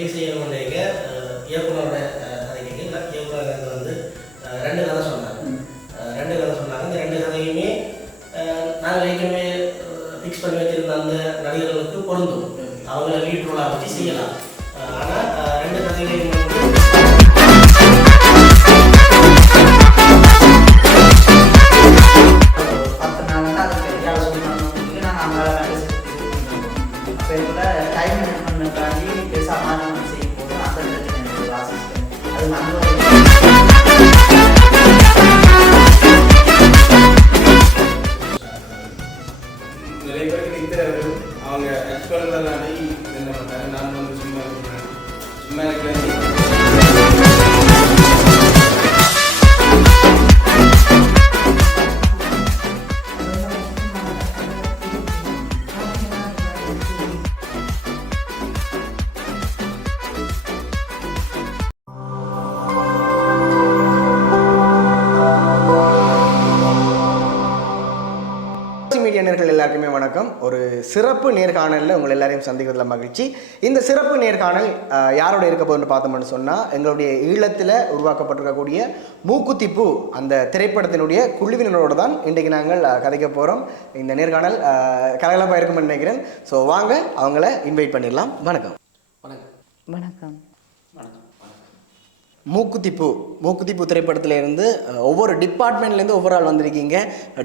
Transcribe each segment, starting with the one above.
Release செய்யணும்னேங்க இயக்குனரோட கதைக்கு இயக்குனர் எனக்கு வந்து 2 கதை சொன்னாங்க. 2 கதை சொன்னாங்க. இந்த 2 கதையுமே நாங்கள் ஏற்கனவே ஃபிக்ஸ் பண்ணி வச்சிருந்த அந்த நடிகர்களுக்கு பொருந்தும். அவங்கள லீட் ரோலாக வச்சு செய்யலாம். ஆனால் 2 கதைகளையும் வந்து நிறைய பேருக்கு நிற்கிறவர்கள் அவங்க எக்ஸ்பர்ட்னாலே என்ன பண்ணுறாங்க, நான் வந்து சும்மா இருக்கிறேன். மீடியனர்கள் எல்லாருக்குமே வணக்கம். ஒரு சிறப்பு நேர்காணலில் உங்கள் எல்லாரையும் சந்திக்கிறதுல மகிழ்ச்சி. இந்த சிறப்பு நேர்காணல் யாரோட இருக்க போகுதுன்னு பார்த்தோம்னு சொன்னால், எங்களுடைய ஈழத்தில் உருவாக்கப்பட்டிருக்கக்கூடிய மூக்குத்திப்பூ அந்த திரைப்படத்தினுடைய குழுவினரோடு தான் இன்றைக்கு நாங்கள் கதைக்க போகிறோம். இந்த நேர்காணல் கலகலப்பாக இருக்கும்னு நினைக்கிறேன். ஸோ வாங்க அவங்கள இன்வைட் பண்ணிடலாம். வணக்கம். வணக்கம். வணக்கம். வணக்கம். மூக்குத்திப்பூ திரைப்படத்திலேருந்து ஒவ்வொரு டிபார்ட்மெண்ட்லேருந்து ஒவ்வொரு ஆள் வந்திருக்கீங்க.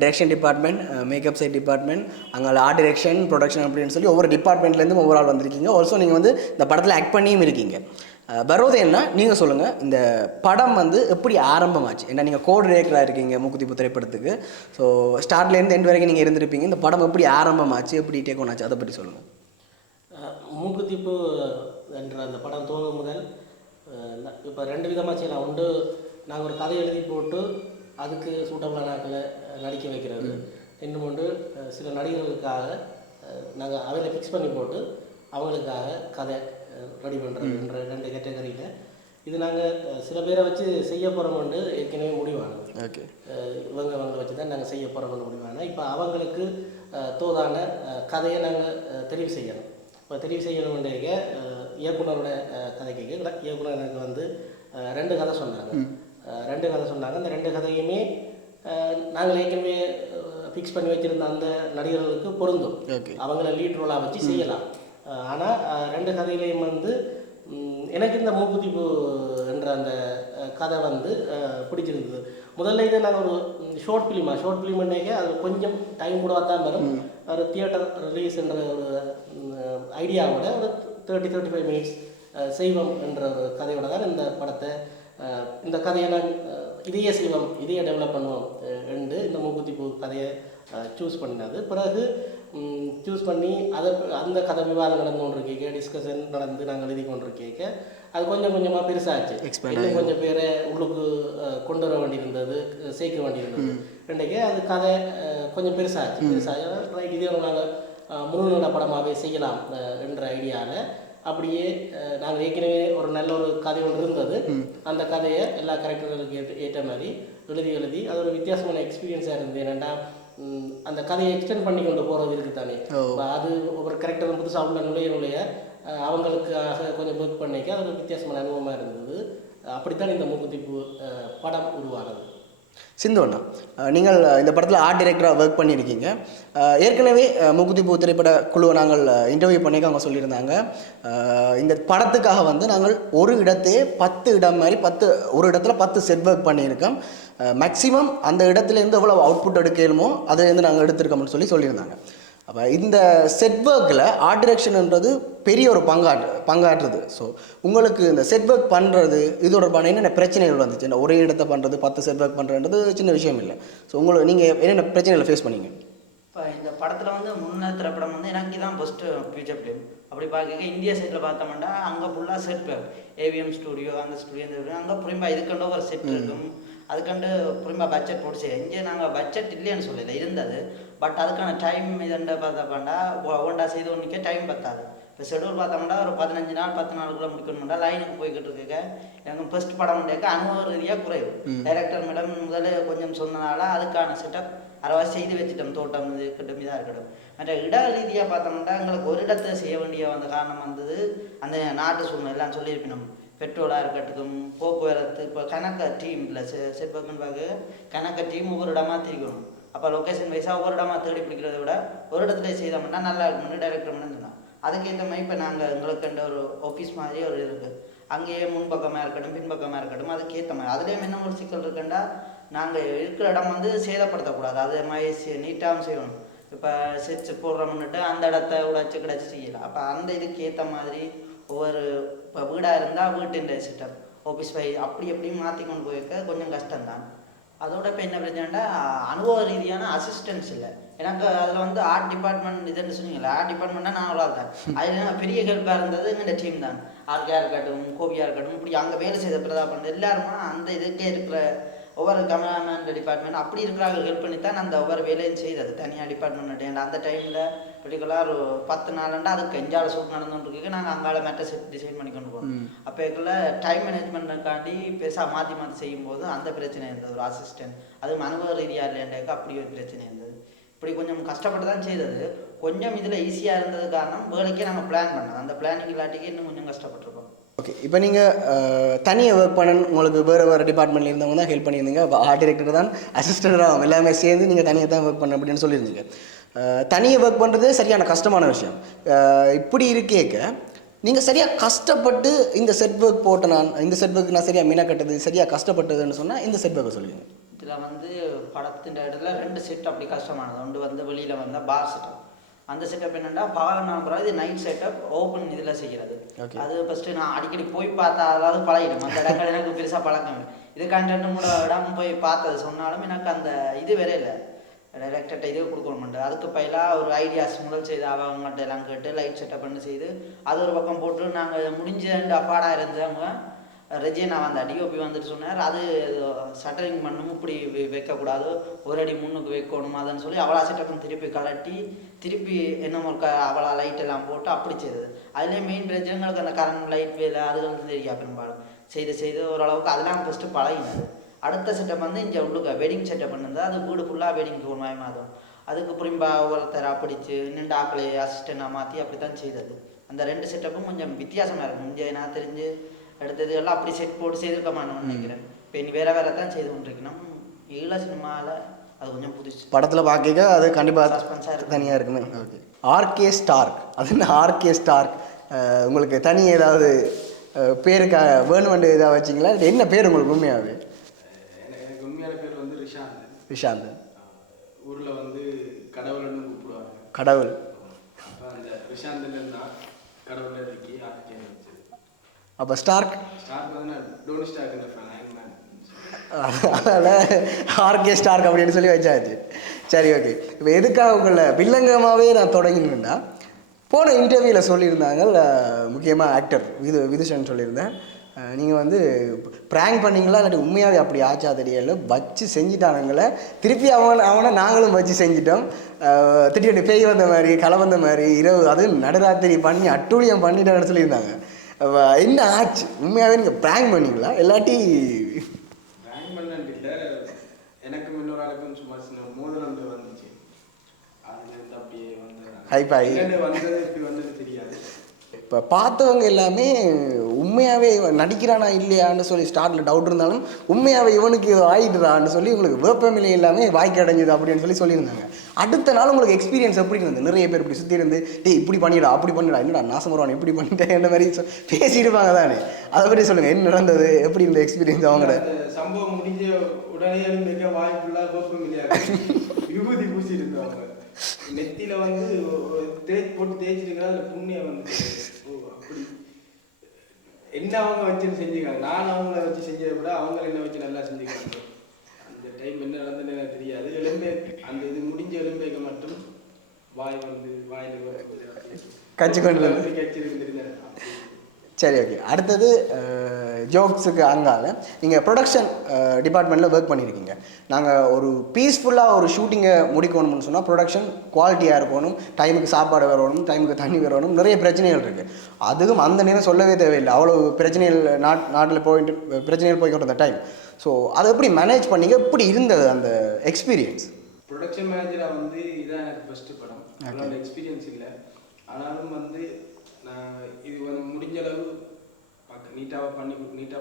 Direction department, makeup side department, அங்கே ஆர்ட் டைரக்ஷன், ப்ரொடக்ஷன் அப்படின்னு சொல்லி ஒவ்வொரு டிபார்ட்மெண்ட்லேருந்து ஒவ்வொரு ஆள் வந்திருக்கீங்க. ஆல்சோ நீங்கள் வந்து இந்த படத்தில் ஆக்ட் பண்ணியும் இருக்கீங்க. பரோதே என்ன நீங்கள் சொல்லுங்கள், இந்த படம் வந்து எப்படி ஆரம்பமாச்சு? ஏன்னா நீங்கள் கோட் டைரக்டராக இருக்கீங்க மூக்குத்திப்பூ திரைப்படத்துக்கு. ஸோ ஸ்டார்ட்லேருந்து எண்ட் வரைக்கும் நீங்கள் இருந்திருப்பீங்க. இந்த படம் எப்படி ஆரம்பமாச்சு, எப்படி டேக் ஒன் ஆச்சு, அதை பற்றி சொல்லுங்கள். மூக்குத்திப்பூ என்ற அந்த படம் துவங்கும் முதல் இப்போ 2 விதமாக செய்யலாம். ஒன்று நாங்கள் ஒரு கதை எழுதி போட்டு அதுக்கு சூட்டபிளான ஆட்களை நடிக்க வைக்கிறது. இன்னும் ஒன்று சில நடிகர்களுக்காக நாங்கள் அவையில் ஃபிக்ஸ் பண்ணி போட்டு அவங்களுக்காக கதை ரெடி பண்ணுறதுன்ற 2 கேட்டகரியில் இது நாங்கள் சில பேரை வச்சு செய்ய போகிறோம்னு ஏற்கனவே முடிவானது. ஓகே, இவங்களை வச்சு தான் நாங்கள் செய்ய போகிறோம்னு முடிவானோம். இப்போ அவங்களுக்கு தோதான கதையை நாங்கள் தெரிவு செய்யணும். இப்போ தெரிவு செய்யணுன்றீங்க இயக்குனரோட கதைக்கு இயக்குனர் எனக்கு வந்து 2 கதை சொன்னாங்க. 2 கதை சொன்னாங்க. அந்த 2 கதையுமே நாங்கள் ஏற்கனவே ஃபிக்ஸ் பண்ணி வச்சுருந்த அந்த நடிகர்களுக்கு பொருந்தும். அவங்கள லீட் ரோலாக வச்சு செய்யலாம். ஆனால் 2 கதையிலையும் வந்து எனக்கு இந்த மூக்குத்திப்பூ என்ற அந்த கதை வந்து பிடிச்சிருந்தது. முதல்ல இதை நாங்கள் ஒரு ஷார்ட் ஃபிலிம்னாக்க அது கொஞ்சம் டைம் கூட தான் வரும். ஒரு தியேட்டர் ரிலீஸ்ன்ற ஒரு ஐடியாவோட ஒரு 30-35 மினிட்ஸ் செய்வம் என்ற ஒரு கதையோட தான் இந்த கதையை நான் இதையே செய்வோம், இதையே டெவலப் பண்ணுவோம் என்று இந்த மூக்குத்திப்பூ கதையை சூஸ் பண்ணினது. பிறகு சூஸ் பண்ணி அந்த கதை விவாதம் நடந்து கொண்டிருக்கேக்க, டிஸ்கஷன் நடந்து நாங்கள் எழுதி கொண்டிருக்கேக்க அது கொஞ்சம் கொஞ்சமாக பெருசாச்சு. இன்னும் கொஞ்சம் பேரை உள்ளுக்கு கொண்டு வர வேண்டியிருந்தது, சேர்க்க வேண்டியிருந்தது. ரெண்டைக்கு அது கதை கொஞ்சம் பெருசாச்சு. ரைட், இதே நாங்கள் முழுநீள படமாகவே செய்யலாம் என்ற ஐடியாவில் அப்படியே நாங்கள் ஏற்கனவே ஒரு நல்ல ஒரு கதை ஒன்று இருந்தது. அந்த கதையை எல்லா கேரக்டர்களுக்கு ஏற்ற மாதிரி எழுதி அது ஒரு வித்தியாசமான எக்ஸ்பீரியன்ஸாக இருந்தது. என்னென்னா அந்த கதையை எக்ஸ்டெண்ட் பண்ணி கொண்டு போகிறது இருக்குது தானே. அது ஒவ்வொரு கேரக்டரும் புதுசாக உள்ள நுழைய அவங்களுக்காக கொஞ்சம் ஒர்க் பண்ணிக்க அது ஒரு வித்தியாசமான அனுபவமாக இருந்தது. அப்படித்தான் இந்த மூக்குத்திப்பூ படம் உருவானது. சிந்துவண்ணா, நீங்கள் இந்த படத்தில் ஆர்ட் டைரக்டராக ஒர்க் பண்ணியிருக்கீங்க. ஏற்கனவே மூக்குத்திப்பூ திரைப்பட குழுவை நாங்கள் இன்டர்வியூ பண்ணிக்க அவங்க சொல்லியிருந்தாங்க, இந்த படத்துக்காக வந்து நாங்கள் ஒரு இடத்தையே 10 இடம் மாதிரி ஒரு இடத்துல 10 செட் ஒர்க் பண்ணியிருக்கோம். மேக்ஸிமம் அந்த இடத்துலேருந்து எவ்வளோ அவுட்புட் எடுக்கணுமோ அதுலேருந்து நாங்கள் எடுத்திருக்கோம்னு சொல்லியிருந்தாங்க. அப்போ இந்த செட் ஒர்க்கில் ஆர்ட் டைரக்ஷன்ன்றது பெரிய ஒரு பங்காற்றுது. ஸோ உங்களுக்கு இந்த செட் ஒர்க் பண்ணுறது இது தொடர்பான என்னென்ன பிரச்சனைகள் வந்துச்சு? ஒரே இடத்தை பண்ணுறது 10 செட் ஒர்க் பண்ணுறதுன்றது சின்ன விஷயம் இல்லை. ஸோ நீங்கள் என்னென்ன பிரச்சனைகளை ஃபேஸ் பண்ணீங்க? இப்போ இந்த படத்தில் வந்து திரைப்படம் வந்து எனக்கு தான் ஃபஸ்ட்டு ஃபியூச்சர் ஃபிலிம். அப்படி பார்க்க இந்தியா சைடில் பார்த்தோம்னா அங்கே ஃபுல்லாக செட் ஒர்க், ஏவிஎம் ஸ்டூடியோ, அந்த ஸ்டூடியோ அங்கே புரியும்பா இதுக்கண்ட ஒரு செட் இருக்கும். அதுக்கண்டு புரியும்பா பட்ஜெட் போட்டு செய்ய. இங்கே நாங்கள் பட்ஜெட் இல்லைன்னு சொல்லலை, இருந்தது. பட் அதுக்கான டைம் இதுண்ட பார்த்தப்பண்டா ஒன்றா செய்து ஒன்றுக்கே டைம் பத்தாது. இப்போ ஷெடியூல் பார்த்தோம்னா ஒரு 15 நாள் 10 நாளுக்குள்ளே முடிக்கணும்னா லைனுக்கு போய்கிட்டு இருக்க எனக்கு ஃபர்ஸ்ட் படம் உண்டாக்க அனுபவ ரீதியாக குறைவு. டைரக்டர் மேடம் முதல்ல கொஞ்சம் சொன்னனால அதுக்கான செட்டப் அறவா செய்து வச்சுட்டோம். தோட்டம் இது இருக்கட்டும் இதாக இருக்கட்டும். மற்ற இட ரீதியாக பார்த்தோம்னா எங்களுக்கு ஒரு இடத்தை செய்ய வேண்டிய அந்த காரணம் வந்தது அந்த நாட்டு சூழ்நிலை எல்லாம் சொல்லியிருப்பினோம். பெட்ரோலாக இருக்கட்டும் போக்குவரத்து இப்போ கணக்க டீம் இல்லை செட் ஒர்க்குன்னு பார்க்க கணக்க டீம் ஒவ்வொரு இடமா திரிக்கணும். அப்போ லொக்கேஷன் வைஸாக ஒவ்வொரு இடமா தேடி பிடிக்கிறத விட ஒரு இடத்துல செய்தோம்னா நல்லா இருக்கும்னு டைரக்டர் மட்டும் சொன்னான். அதுக்கேற்ற மாதிரி இப்போ நாங்கள் எங்களுக்கு ஒரு ஆஃபீஸ் மாதிரி ஒரு இருக்குது. அங்கேயே முன்பக்கமாக இருக்கட்டும் பின்பக்கமாக இருக்கட்டும் அதுக்கேற்ற மாதிரி அதுலேயும் என்ன ஒரு சிக்கல் இருக்குண்டா நாங்கள் இருக்கிற இடம் வந்து சேதப்படுத்தக்கூடாது. அதே மாதிரி நீட்டாகவும் செய்யணும். இப்போ செச்சு போடுறோம்னுட்டு அந்த இடத்த உடைச்சு கிடச்சி செய்யலாம். அப்போ அந்த இதுக்கு ஏற்ற மாதிரி ஒவ்வொரு இப்போ வீடாக இருந்தால் வீட்டின் செட்டப் ஆஃபீஸ் பை அப்படி எப்படியும் மாற்றி கொண்டு போயிருக்க கொஞ்சம் கஷ்டம்தான். அதோட இப்போ என்ன பிரச்சனைனா அனுபவ ரீதியான அசிஸ்டன்ஸ் இல்லை. எனக்கு அதில் வந்து ஆர்ட் டிபார்ட்மெண்ட் இதுன்னு சொன்னீங்களா ஆர்ட் டிபார்ட்மெண்ட்டாக நான் அவ்வளோ தான். அதில் பெரிய ஹெல்ப்பாக இருந்தது எங்கள் டீம் தான். ஆர்கியாக இருக்கட்டும் கோபியாக இருக்கட்டும் இப்படி அங்கே வேலை செய்த பிரதாபம் எல்லாருமா அந்த இதுக்கே இருக்கிற ஒவ்வொரு கேமராமேன் டிபார்ட்மெண்ட் அப்படி இருக்கிறார்கள் ஹெல்ப் பண்ணி தான் அந்த ஒவ்வொரு வேலையும் செய்தது தனியாக டிபார்ட்மெண்ட். அந்த டைமில் பர்டிகுலர் ஒரு 10 நாளுண்டா அதுக்கு எஞ்சால ஷூட் நடந்துருக்கு. நாங்கள் அங்கால மேட்டை செட் டிசைன் பண்ணி கொண்டு போகிறோம். அப்போ இதுக்குள்ள டைம் மேனேஜ்மெண்ட்டுக்காண்டி பெருசாக மாற்றி மாற்றி செய்யும்போது அந்த பிரச்சனை இருந்தது. ஒரு அசிஸ்டன்ட் அது அனுபவ ரீதியாக இல்லையாண்டாக்க அப்படி ஒரு பிரச்சனை இருந்தது. இப்படி கொஞ்சம் கஷ்டப்பட்டு தான் செய்தது. கொஞ்சம் இதில் ஈஸியாக இருந்தது காரணம் வேலைக்கே நாங்கள் பிளான் பண்ணோம். அந்த பிளானிங் இல்லாட்டிக்கு இன்னும் கொஞ்சம் கஷ்டப்பட்டுருக்கோம். ஓகே, இப்போ நீங்கள் தனியாக ஒர்க் பண்ண உங்களுக்கு வேறு டிபார்ட்மெண்ட்டில் இருந்தவங்க தான் ஹெல்ப் பண்ணியிருந்தீங்க. ஆர்ட் டைரக்டர் தான் அசிஸ்டண்டாக எல்லாமே சேர்ந்து நீங்கள் தனியாக தான் ஒர்க் பண்ண அப்படின்னு சொல்லியிருந்தீங்க. தனியாக ஒர்க் பண்ணுறது சரியான கஷ்டமான விஷயம். இப்படி இருக்கேக்க நீங்கள் சரியாக கஷ்டப்பட்டு இந்த செட் ஒர்க் போட்ட இந்த செட் ஒர்க் நான் சரியாக மீனக்கட்டது சரியாக கஷ்டப்பட்டதுன்னு சொன்னால் இந்த செட் ஒர்க்கை சொல்லுங்கள். இதில் வந்து படத்தின் இடத்துல 2 செட் அப்படி கஷ்டமானது. ஒன்று வந்து வெளியில் வந்தால் பார் செட்டப். அந்த செட்டப் என்னென்னா பகல் நம்புறது இது நைட் செட்டப் ஓப்பன் இதில் செய்கிறது. அது ஃபஸ்ட்டு நான் அடிக்கடி போய் பார்த்தா அதாவது பழகிடும். அந்த இடங்கள் எனக்கு பெருசாக பழக்கம். இது கண்டென்ட் மூட இடம் போய் பார்த்தது சொன்னாலும் எனக்கு அந்த இது வேற இல்லை. டைரக்டர்கிட்ட இதே கொடுக்க மாட்டேன். அதுக்கு பயிலாக ஒரு ஐடியாஸ் முதல் செய்து அவங்கள்ட்ட எல்லாம் கேட்டு லைட் செட்டப் பண்ணி செய்து அது ஒரு பக்கம் போட்டு நாங்கள் முடிஞ்ச 2 அப்பாடாக இருந்தவங்க ரெஜினா அந்த டிஓபி வந்துட்டு சொன்னார் அது ஷட்டரிங் பண்ணணும் இப்படி வைக்கக்கூடாது ஒரு அடி முன்னுக்கு வைக்கணும் அதுன்னு சொல்லி அவளா செட்டப் திருப்பி கலட்டி திருப்பி என்ன அவளா லைட் எல்லாம் போட்டு அப்படி செய்தது. அதுலேயே மெயின் பிரச்சனைகளுக்கு அந்த கரண்ட் லைட் வேலை அதுகளுக்கு தெரியா பெரும்பாலும் செய்து ஓரளவுக்கு அதெல்லாம் ஃபஸ்ட்டு பழகினது. அடுத்த செட்டப் வந்து இங்கே உள்ளுக்க வெட்டிங் செட்டப் பண்ணது. அது வீடு ஃபுல்லாக வெட்டிங்க்கு ஒரு மாதம் அதுக்கு புரிம்பா ஒருத்தர் அப்படிச்சு நின்று ஆக்களை அசிஸ்டண்டாக மாற்றி அப்படி தான் செய்தது. அந்த 2 செட்டப்பும் கொஞ்சம் வித்தியாசமாக இருக்கும். இங்கே நான் தெரிஞ்சு அடுத்தது எல்லாம் அப்படி செட் போட்டு செய்திருக்க மாட்டோம்னு நினைக்கிறேன். இப்போ இனி வேற தான் செய்து கொண்டிருக்கணும். ஈழ சினிமாவில் அது கொஞ்சம் புதுசு படத்தில் பார்க்க அது கண்டிப்பாக சஸ்பென்ஸாக தனியாக இருக்குமே. ஓகே, ஆர்கே ஸ்டார்க் அது என்ன ஆர்கே ஸ்டார்க் உங்களுக்கு தனி ஏதாவது பேருக்காக வேணுமெண்டு ஏதாவது வச்சிங்களா? என்ன பேர் உங்களுக்கு உண்மையாகவே? எனக்கு உண்மையான பேர் வந்து ரிஷாந்தன். ஊரில் வந்து கடவுள்னு கூப்பிடுவாங்க. கடவுள் அப்போ அந்த ரிஷாந்தன் தான் கடவுள் இருக்கி ஆர்கே. அப்போ ஸ்டார்க் வந்து டோனி ஸ்டார்க் அதனால் ஆர்கே ஸ்டார்க் அப்படின்னு சொல்லி வச்சாச்சு. சரி, ஓகே. இப்போ எதுக்காக உங்களை வில்லங்கமாகவே நான் தொடங்கினேன்னா போன இன்டர்வியூவில் சொல்லியிருந்தாங்க முக்கியமாக ஆக்டர் விதுஷன் சொல்லியிருந்தேன் நீங்கள் வந்து ப்ராங்க் பண்ணிங்களா இல்லாட்டி உண்மையாகவே அப்படி ஆச்சா தெரியல வச்சு செஞ்சுட்டானுங்களே திருப்பி அவனை நாங்களும் வச்சு செஞ்சிட்டோம். திடீர்னு பேய் வந்த மாதிரி களை வந்த மாதிரி இரவு அதுவும் நடுராத்திரி பண்ணி அட்டூழியம் பண்ணிட்டான்னு சொல்லியிருந்தாங்க. என்ன ஆச்சு உண்மையாகவே நீங்கள் ப்ராங்க் பண்ணிங்களா இல்லாட்டி? ப்ராங்க் பண்ணது இல்லை, எனக்கும் இன்னொரு ஆளுக்கும் சும்மா சின்ன மோதிரம் வந்துச்சு. அதுலேருந்து அப்படியே ஹைப்பாகி வந்தது இப்படி வந்தது தெரியாது. இப்போ பார்த்தவங்க எல்லாமே உண்மையாகவே நடிக்கிறானா இல்லையான்னு சொல்லி ஸ்டார்ட்டில் டவுட் இருந்தாலும் உண்மையாகவே இவனுக்கு இது ஆகிடுறான்னு சொல்லி உங்களுக்கு வேப்பமில்லை எல்லாமே வாய்க்கு அடைஞ்சுது அப்படின்னு சொல்லியிருந்தாங்க. அடுத்த நாள் உங்களுக்கு எக்ஸ்பீரியன்ஸ் எப்படி இருந்தது? நிறைய பேர் இப்படி சுற்றி இருந்து இப்படி பண்ணிடா அப்படி பண்ணிடா என்னடா நாசம் வருவான் இப்படி பண்ணிட்டேன் என்ன மாதிரி பேசிடுவாங்க தானே. அதை பற்றி சொல்லுங்கள், என்ன நடந்தது, எப்படி இருந்த எக்ஸ்பீரியன்ஸ்? அவங்களோட சம்பவம் முடிஞ்ச உடனே எழுந்திருக்க வாய்ப்புலாம் வேப்பமில்லையா விபூதி பூசி இருந்தவங்க நெத்தியில் வந்து போட்டு தேய்ச்சிருக்கா அதில் புண்ணியம் வந்து அப்படி என்ன அவங்க வச்சு செஞ்சுக்காங்க. நான் அவங்கள வச்சு செஞ்சதை விட அவங்க என்ன வச்சு நல்லா செஞ்சுக்காங்க. அந்த டைம் என்ன நடந்ததுன்னு எனக்கு தெரியாது. எலும்பே அந்த இது முடிஞ்ச எலும்பேக்க மட்டும் வாய் வந்து வாயில் கட்சி கொண்டு சரி, ஓகே. அடுத்தது ஜோக்ஸுக்கு அங்கால நீங்கள் ப்ரொடக்ஷன் டிபார்ட்மெண்ட்டில் ஒர்க் பண்ணியிருக்கீங்க. நாங்கள் ஒரு பீஸ்ஃபுல்லாக ஒரு ஷூட்டிங்கை முடிக்கணும்னு சொன்னால் ப்ரொடக்ஷன் குவாலிட்டியாக இருக்கணும், டைமுக்கு சாப்பாடு வரணும், டைமுக்கு தண்ணி வரணும், நிறைய பிரச்சனைகள் இருக்குது. அதுவும் அந்த நேரம் சொல்லவே தேவையில்லை, அவ்வளோ பிரச்சனைகள் நாட்டில் போயிட்டு பிரச்சனைகள் போய்கிட்டு இருந்த டைம். ஸோ அதை எப்படி மேனேஜ் பண்ணீங்க, எப்படி இருந்தது அந்த எக்ஸ்பீரியன்ஸ்? ப்ரொடக்ஷன் மேனேஜராக வந்து இதான் எனக்கு ஃபஸ்ட்டு படம். அதோட எக்ஸ்பீரியன்ஸ் இல்லை. ஆனாலும் வந்து நான் இது வந்து முடிஞ்ச அளவு நீட்டாக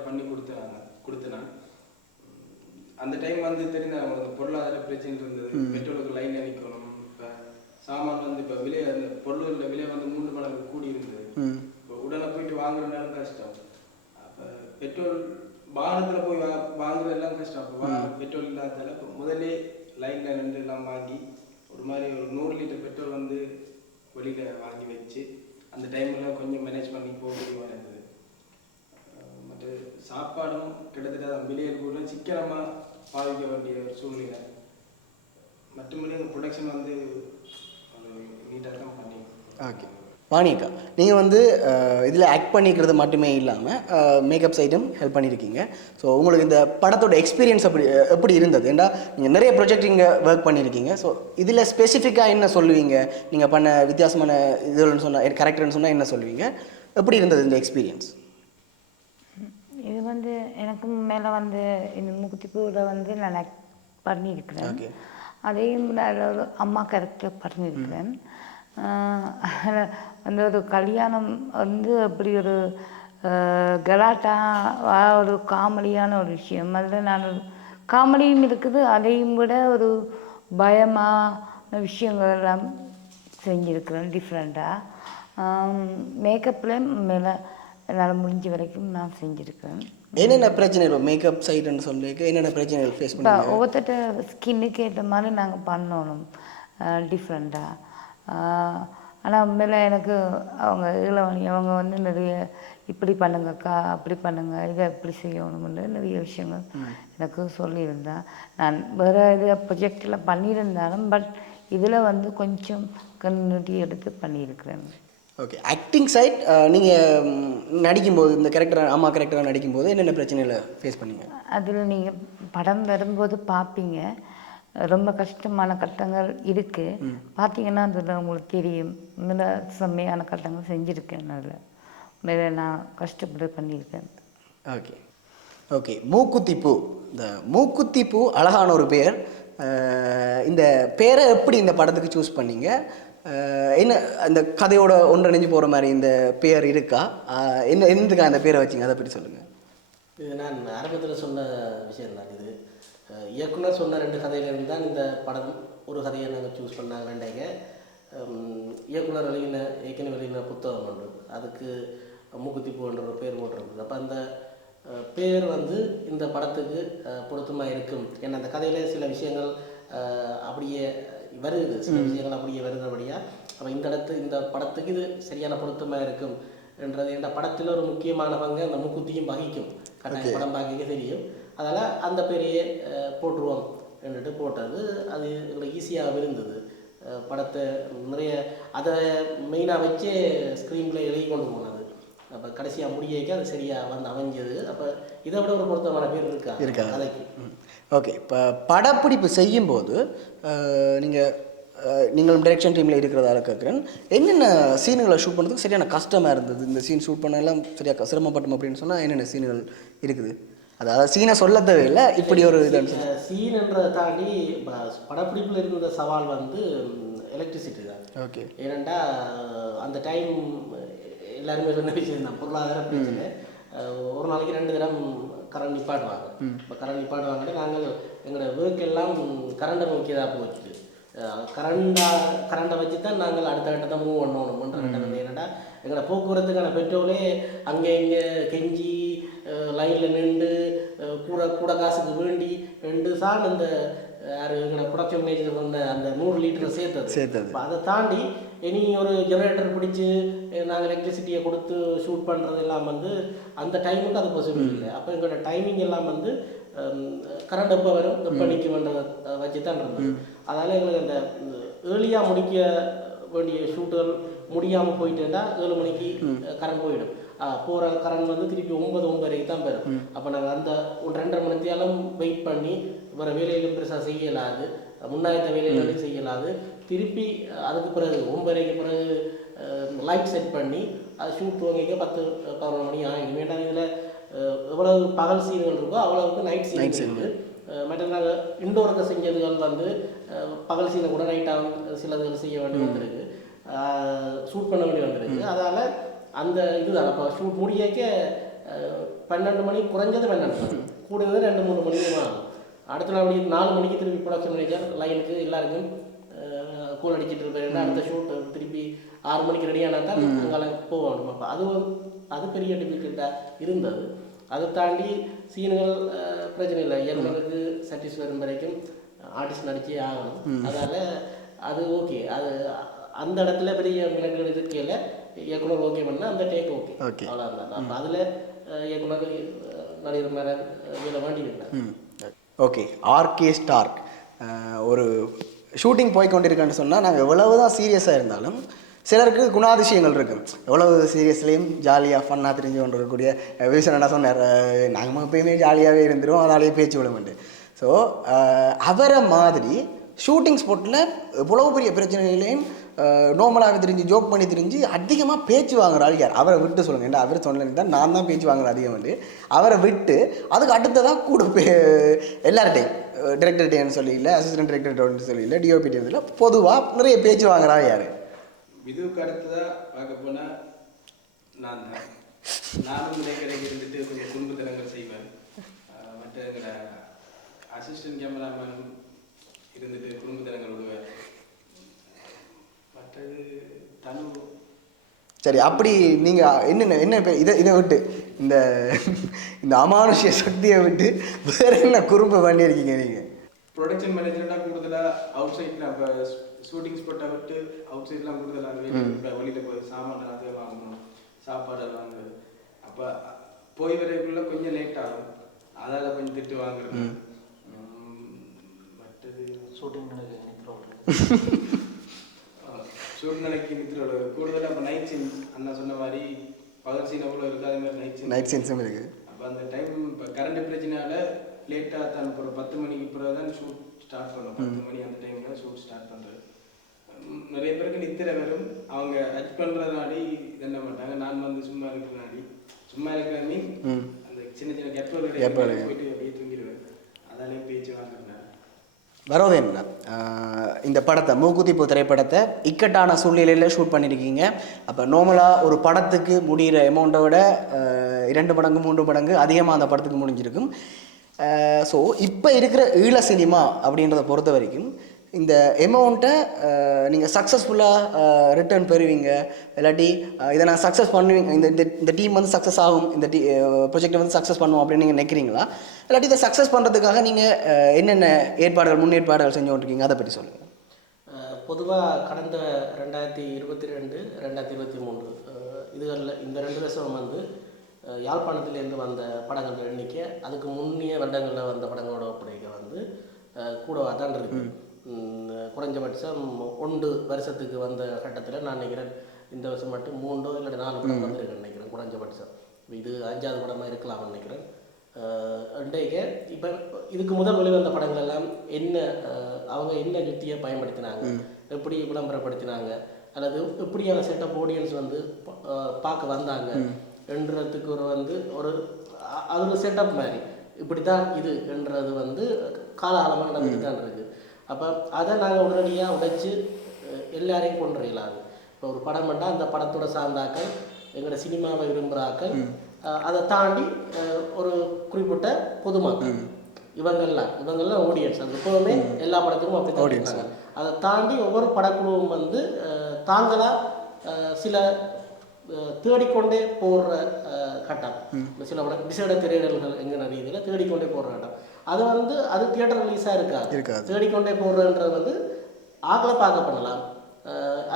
பண்ணி கொடுத்தேன். அந்த டைம் வந்து தெரிந்த அவங்களுக்கு பொருளாதார பிரச்சனை இருந்தது. பெட்ரோலுக்கு லைனில் நிற்கணும். இப்போ சாமான் வந்து இப்போ விலை, அந்த பொருளோட விலை வந்து 3 மடங்கு கூடி இருந்தது. இப்போ உடனே போயிட்டு வாங்குறதுனாலும் கஷ்டம். அப்போ பெட்ரோல் வாகனத்தில் போய் வாங்குறதெல்லாம் கஷ்டம். அப்போ பெட்ரோல் இல்லாததால இப்போ முதலே லைனில் நின்று எல்லாம் வாங்கி ஒரு மாதிரி ஒரு 100 லிட்டர் பெட்ரோல் வந்து வெளியில் வாங்கி வச்சு அந்த டைமில் கொஞ்சம் மேனேஜ் பண்ணி போக முடியுமா இருந்தது. மற்ற சாப்பாடும் கிட்டத்தட்ட வெளியில் கூட சிக்கனமாக பாதிக்க வேண்டிய ஒரு சூழ்நிலை. மற்றபடி அந்த ப்ரொடக்ஷன் வந்து நீட்டாக தான் பண்ணி. ஓகே வாணிக்கா, நீங்கள் வந்து இதில் ஆக்ட் பண்ணிக்கிறது மட்டுமே இல்லாமல் மேக்கப் சைடும் ஹெல்ப் பண்ணியிருக்கீங்க. ஸோ உங்களுக்கு இந்த படத்தோட எக்ஸ்பீரியன்ஸ் எப்படி இருந்தது? ஏன்னா நீங்கள் நிறைய ப்ரொஜெக்ட் இங்கே ஒர்க் பண்ணியிருக்கீங்க. ஸோ இதில் ஸ்பெசிஃபிக்காக என்ன சொல்லுவீங்க? நீங்கள் பண்ண வித்தியாசமான இதுன்னு சொன்னால் கேரக்டர்னு சொன்னால் என்ன சொல்லுவீங்க? எப்படி இருந்தது இந்த எக்ஸ்பீரியன்ஸ்? இது வந்து எனக்கு மேலே வந்து இந்த முக்குத்திப்பூவில் வந்து நான் ஆக்ட் பண்ணியிருக்கிறேன். ஓகே, அதையும் நான் ஒரு அம்மா கேரக்டர் பண்ணியிருக்கிறேன். அந்த ஒரு கல்யாணம் வந்து அப்படி ஒரு கலாட்டா ஒரு காமெடியான ஒரு விஷயம். அதில் நான் காமெடியும் இருக்குது, அதையும் விட ஒரு பயமான விஷயங்கள் எல்லாம் செஞ்சுருக்கிறேன் டிஃப்ரெண்ட்டாக. மேக்கப்லேயும் மேலே என்னால் முடிஞ்ச வரைக்கும் நான் செஞ்சுருக்கேன். என்னென்ன பிரச்சனைகள் மேக்கப் சைடுன்னு சொல்லியிருக்க என்னென்ன பிரச்சனைகள் ஃபேஸ் இப்போ ஒவ்வொருத்த ஸ்கின்னுக்கு ஏற்ற மாதிரி நாங்கள் பண்ணணும் டிஃப்ரெண்ட்டாக. ஆனால் உண்மையில எனக்கு அவங்க இளவணி அவங்க வந்து நிறைய இப்படி பண்ணுங்கக்கா, அப்படி பண்ணுங்க, இதை எப்படி செய்யணும்னு நிறைய விஷயங்கள் எனக்கு சொல்லியிருந்தேன். நான் வேறு இது ப்ரொஜெக்டில் பண்ணியிருந்தாலும் பட் இதில் வந்து கொஞ்சம் கன்னிட்டி எடுத்து பண்ணியிருக்கிறேன். ஓகே, ஆக்டிங் சைட் நீங்கள் நடிக்கும்போது இந்த கேரக்டர் அம்மா கேரக்டராக நடிக்கும்போது என்னென்ன பிரச்சனைகளை ஃபேஸ் பண்ணீங்க? அதில் நீங்கள் படம் வரும்போது பார்ப்பீங்க, ரொம்ப கஷ்டமான கட்டங்கள் இருக்குது. பார்த்தீங்கன்னா அதில் உங்களுக்கு தெரியும். மேலே செம்மையான கட்டங்கள் செஞ்சுருக்கேன். அதில் மேலே நான் கஷ்டப்பட்டு பண்ணியிருக்கேன். ஓகே ஓகே, மூக்குத்திப்பூ. இந்த மூக்குத்திப்பூ அழகான ஒரு பேர். இந்த பேரை எப்படி இந்த படத்துக்கு சூஸ் பண்ணீங்க? என்ன அந்த கதையோட ஒன்றிணைஞ்சு போகிற மாதிரி இந்த பேர் இருக்கா? என்ன என்னதுக்காக அந்த பேரை வச்சிங்க, அதை பற்றி சொல்லுங்கள். இது நான் ஆரம்பத்தில் சொன்ன விஷயம் தான். இது இயக்குனர் சொன்ன 2 கதையிலிருந்து தான் இந்த படம் ஒரு கதையை நாங்கள் சூஸ் பண்ணாங்கன்னாங்க. இயக்குனர் ஏற்கனவே வெளியின புத்தகம் உண்டு, அதுக்கு மூக்குத்திப்பூன்ற ஒரு பேர் போட்டிருக்குது. அப்போ அந்த பேர் வந்து இந்த படத்துக்கு பொருத்தமாக இருக்கும். ஏன்னா அந்த கதையில் சில விஷயங்கள் அப்படியே வருது, சில விஷயங்கள் அப்படியே வருகிறபடியாக அப்போ இந்த படத்துக்கு இது சரியான பொருத்தமாக இருக்கும் என்றது. என்ற படத்தில் ஒரு முக்கியமான பங்கு அந்த மூக்குத்தியும் வகிக்கும். கட்டாயம் படம் பார்க்க தெரியும். அதனால் அந்த பேரையே போட்டுருவோம் என்றுட்டு போட்டது. அது எங்களுக்கு ஈஸியாக இருந்தது. படத்தை நிறைய அதை மெயினாக வச்சு ஸ்க்ரீன் பிளே எழுதி கொண்டு போனது. அப்போ கடைசியாக முடியக்க அது சரியாக வந்து அமைஞ்சது. அப்போ இதை விட ஒரு பொருத்தமான பேர் இருக்கா கதைக்கு. ஓகே, இப்போ படப்பிடிப்பு செய்யும்போது நீங்கள் டைரக்ஷன் டீமில் இருக்கிறதால கேட்குறேன், என்னென்ன சீனுகளை ஷூட் பண்ணுறதுக்கு சரியான கஷ்டமாக இருந்தது? இந்த சீன் ஷூட் பண்ண எல்லாம் சரியாக சிரமப்பட்டோம் அப்படின்னு சொன்னால் என்னென்ன சீனுகள் இருக்குது? அதாவது சீனை சொல்ல தேவையில்லை, இப்படி ஒரு சீன்ன்றதை தாண்டி படப்பிடிப்பில் இருந்த சவால் வந்து எலக்ட்ரிசிட்டி தான். ஓகே, ஏனெண்டா அந்த டைம் எல்லாருமே சொன்ன விஷயம் தான், பொருளாதார பிரச்சனை. ஒரு நாளைக்கு 2 தரம் கரண்ட் நிப்பாட்டுவாங்க. இப்போ கரண்ட் நிப்பாட்டுவாங்கன்னா நாங்கள் எங்களோட ஒர்க் எல்லாம் கரண்டை நோக்கியதாக போச்சு. கரண்டை வச்சு தான் நாங்கள் அடுத்த கட்டத்தை மூவ் பண்ணணும்ன்ற கட்டம். ஏன்னா எங்களோட போக்குவரத்துக்கான பெட்ரோலே அங்கே இங்கே கெஞ்சி லைனில் நின்று கூட காசுக்கு வேண்டி 2 சான் அந்த எங்களோட ப்ரொடக்ஷன் மேனேஜர் வந்த அந்த 100 லிட்டர் சேர்த்தது. அதை தாண்டி இனி ஒரு ஜெனரேட்டர் பிடிச்சி நாங்கள் எலக்ட்ரிசிட்டியை கொடுத்து ஷூட் பண்ணுறது எல்லாம் வந்து அந்த டைமுக்கு அது பாசிபிள் இல்லை. அப்போ எங்களோட டைமிங் எல்லாம் வந்து கரண்ட் எப்போ வரும் எப்போ நிற்கும்ன்றதை வச்சு தான் இருந்தது. அதனால் எங்களுக்கு அந்த ஏர்லியாக முடிக்க வேண்டிய ஷூட்டுகள் முடியாமல் போயிட்டேன்னா 7 மணிக்கு கரண்ட் போயிடும். போகிற கரண்ட் வந்து திருப்பி 9:30 தான் பெறும். அப்போ நாங்கள் அந்த 2.5 மணி நேரம் வெயிட் பண்ணி வேறு வேலைகளும் பெருசாக செய்யலாது, முன்னாயத்த வேலைகளும் செய்யலாது. திருப்பி அதுக்கு பிறகு 9:30 பிறகு லைட் செட் பண்ணி அது ஷூட் துவங்கிக்க 10-11 மணி ஆகிடும். வேண்டாம் இதில் எவ்வளவு பகல் சீன்கள் இருக்கோ அவ்வளவுக்கு நைட் சீன் இருக்குது. மற்ற நாங்கள் இண்டோருக்கு செஞ்சதுகள் வந்து பகல் சீனை கூட நைட்டாக சிலதுகள் செய்ய வேண்டி வந்திருக்கு, ஷூட் பண்ண வேண்டி வந்திருக்கு. அதால் அந்த இதுதான் அப்போ ஷூட் முடியக்க 12 மணி குறைஞ்சது 12 மணி, கூடுதல் 2-3 மணிக்கு ஆகும். அடுத்த நாள் 4 மணிக்கு திருப்பி ப்ரொடக்ஷன் மேனேஜர் லைனுக்கு எல்லாருக்கும் கூல் அடிச்சுட்டு இருப்பேன். அடுத்த ஷூட் திருப்பி 6 மணிக்கு ரெடியானா தான் அங்கே போகணும். அப்போ அது பெரிய டிஃபிகல்ட்டாக இருந்தது. அதை தாண்டி சீன்கள் பிரச்சனை இல்லை, இயக்குனருக்கு சாட்டிஸ்ஃபை வரும் வரைக்கும் ஆர்டிஸ்ட் நடிச்சே ஆகணும். அதனால் அது ஓகே, அது அந்த இடத்துல பெரிய மிளகுகள் இருக்கையில் இயக்குனர் ஓகே பண்ணால் அந்த டேக் ஓகே அவ்வளோதான். அப்போ அதில் இயக்குனர் நடிகர் மேலே வேலை வேண்டியிருக்கேன். ஓகே, ஆர்கே ஸ்டார்க் ஒரு ஷூட்டிங் போய் கொண்டிருக்கேன்னு சொன்னால் நாங்கள் எவ்வளவு தான் சீரியஸாக இருந்தாலும் சிலருக்கு குணாதிசயங்கள் இருக்கும். எவ்வளவு சீரியஸ்லேயும் ஜாலியாக ஃபன்னாக தெரிஞ்சு கொண்டு இருக்கக்கூடிய வில்சன் என்ன சொன்னார், நாங்கள் எப்பயுமே ஜாலியாகவே இருந்துடும், அதாலேயே பேச்சு விழுமுண்டு. ஸோ அவரை மாதிரி ஷூட்டிங் ஸ்பாட்டில் இவ்வளவு பெரிய பிரச்சனைகளையும் நார்மலாக தெரிஞ்சு ஜோக் பண்ணி தெரிஞ்சு அதிகமாக பேச்சு வாங்குற ஆள் யார்? அவரை விட்டு சொல்லுங்கள். ஏன்னா அவர் சொன்னது தான் நான் தான் பேச்சு வாங்குறேன் அதிகம் வந்து. அவரை விட்டு அதுக்கு அடுத்ததாக கூட எல்லார்ட்டையும் டிரெக்டர்கிட்டேன்னு சொல்லி இல்லை, அசிஸ்டன்ட் டிரெக்டர்கிட்ட சொல்லி இல்லை, டிஓபிடி இல்லை, பொதுவாக நிறைய பேச்சு வாங்குறா யார்? இதுக்கு அடுத்ததாக பார்க்க போனால் நான் தான். நானும் இடைக்கடைக்கு இருந்துட்டு கொஞ்சம் குடும்பத்தினங்கள் செய்வேன். மற்ற எங்களை அசிஸ்டன்ட் கேமராமேனும் இருந்துட்டு குடும்பத்தினங்கள் விடுவேன். மற்றது தனு. சரி, அப்படி நீங்கள் என்ன இதை விட்டு இந்த அமானுஷ்ய சக்தியை விட்டு வேறு என்ன குறும்பு பண்ணியிருக்கீங்க நீங்கள்? ப்ரொடக்ஷன் மேனேஜர்னா கூடுதலாக அவுட் சைட்ல இப்போ ஷூட்டிங் ஸ்பாட்டை விட்டு அவுட் சைட்லாம் கூடுதலாக வெளியில் போய் சாமான அதை வாங்கணும், சாப்பாடு வாங்குறது. அப்போ போய் வரைக்குள்ள கொஞ்சம் லேட் ஆகும், அதால் கொஞ்சம் திட்டு வாங்குறது. மற்றது ஷூட்டிங் நிலைக்கு நித்திரோட கூடுதலாக இப்போ நைட் சீன் அண்ணா சொன்ன மாதிரி பகல் சீன் அவ்வளோ இருக்குது, அதே மாதிரி நைட் சீன்ஸும் இருக்குது. அப்போ அந்த டைம் இப்போ கரண்ட் பிரச்சனையால லேட்டாக தான் இப்போ 10 மணிக்கு பிறகு தான் ஷூட் ஸ்டார்ட் பண்ணோம். 10 மணி அந்த டைமில் ஷூட் ஸ்டார்ட் பண்ணுறது. நிறைய பேருக்கு நித்திரை வரும், அவங்க அட் பண்ணுறதுனாடி என்ன மாட்டாங்க. நான் வந்து சும்மா இருக்கிற மீன் அந்த சின்ன சின்ன கேப்கள் போயிட்டு அப்படியே தூங்கிடுவேன். அதாலேயும் பேச்சு வாங்குறேன். வரோதேன், இந்த படத்தை மூக்குத்திப்பூ திரைப்படத்தை இக்கட்டான சூழ்நிலையில் ஷூட் பண்ணியிருக்கீங்க. அப்போ நார்மலாக ஒரு படத்துக்கு முடிகிற அமௌண்ட்டை விட 2 மடங்கு 3 மடங்கு அதிகமாக அந்த படத்துக்கு முடிஞ்சிருக்கும். ஸோ இப்போ இருக்கிற ஈழ சினிமா அப்படின்றத பொறுத்த வரைக்கும் இந்த அமௌண்ட்டை நீங்கள் சக்ஸஸ்ஃபுல்லாக ரிட்டர்ன் பெறுவீங்க, இல்லாட்டி இதை நான் சக்ஸஸ் பண்ணுவீங்க, இந்த டீம் வந்து சக்ஸஸ் ஆகும், இந்த ப்ரொஜெக்டை வந்து சக்ஸஸ் பண்ணுவோம் அப்படின்னு நீங்கள் நினைக்கிறீங்களா? இல்லாட்டி இதை சக்ஸஸ் பண்ணுறதுக்காக நீங்கள் என்னென்ன முன்னேற்பாடுகள் செஞ்சு கொண்டிருக்கீங்க, அதை பற்றி சொல்லுங்கள். பொதுவாக கடந்த 2022, 2023 இதுகளில் இந்த 2 வருஷம் வந்து யாழ்ப்பாணத்திலேருந்து வந்த படங்கள் எண்ணிக்கை அதுக்கு முன்னிய வருடங்களில் வந்த படங்களோட ஒப்படைக்க வந்து கூடவாக தான் இருக்குது. குறைஞ்சபட்சம் 1 வருஷத்துக்கு வந்த கட்டத்தில் நான் நினைக்கிறேன் இந்த வருஷம் மட்டும் 3 இல்லை 4 படம் வந்திருக்கேன் நினைக்கிறேன் குறைஞ்சபட்சம். இது 5வது படமாக இருக்கலாம்னு நினைக்கிறேன். இன்றைக்கு இப்போ இதுக்கு முதல் வெளிவந்த படங்கள் எல்லாம் அவங்க என்ன யுக்தியை பயன்படுத்தினாங்க, எப்படி விளம்பரப்படுத்தினாங்க, அல்லது எப்படியான செட்டப் ஆடியன்ஸ் வந்து பார்க்க வந்தாங்க என்றதுக்கு அது ஒரு செட்டப் மாதிரி இப்படி தான் இது என்றது வந்து காலகாலமாக நடந்துட்டு தான் இருக்குது. அப்போ அதை நாங்கள் உடனடியாக உடைச்சு எல்லாரையும் கொண்டு இயலாது. இப்போ ஒரு படம் பண்ணால் அந்த படத்தோட சார்ந்தாக்கள், எங்களோட சினிமாவை விரும்புகிறாக்கள், அதை தாண்டி ஒரு குறிப்பிட்ட பொதுமக்கள், இவங்கெல்லாம் ஆடியன்ஸ். அது எப்போவுமே எல்லா படத்துக்கும் அப்படி தான் இருக்காங்க. அதை தாண்டி ஒவ்வொரு படக்குழுவும் வந்து தாங்களாக சில தேடிக்கொண்டே போடுற கட்டம், சில விசேட திரையிடல்கள் என்கிற ரீதியில் தேடிக்கொண்டே போடுற கட்டம். அது வந்து அது தியேட்டர் ரிலீஸாக இருக்காது. தேடிக்கொண்டே போடுறன்றது வந்து ஆக்களை பார்க்க பண்ணலாம்,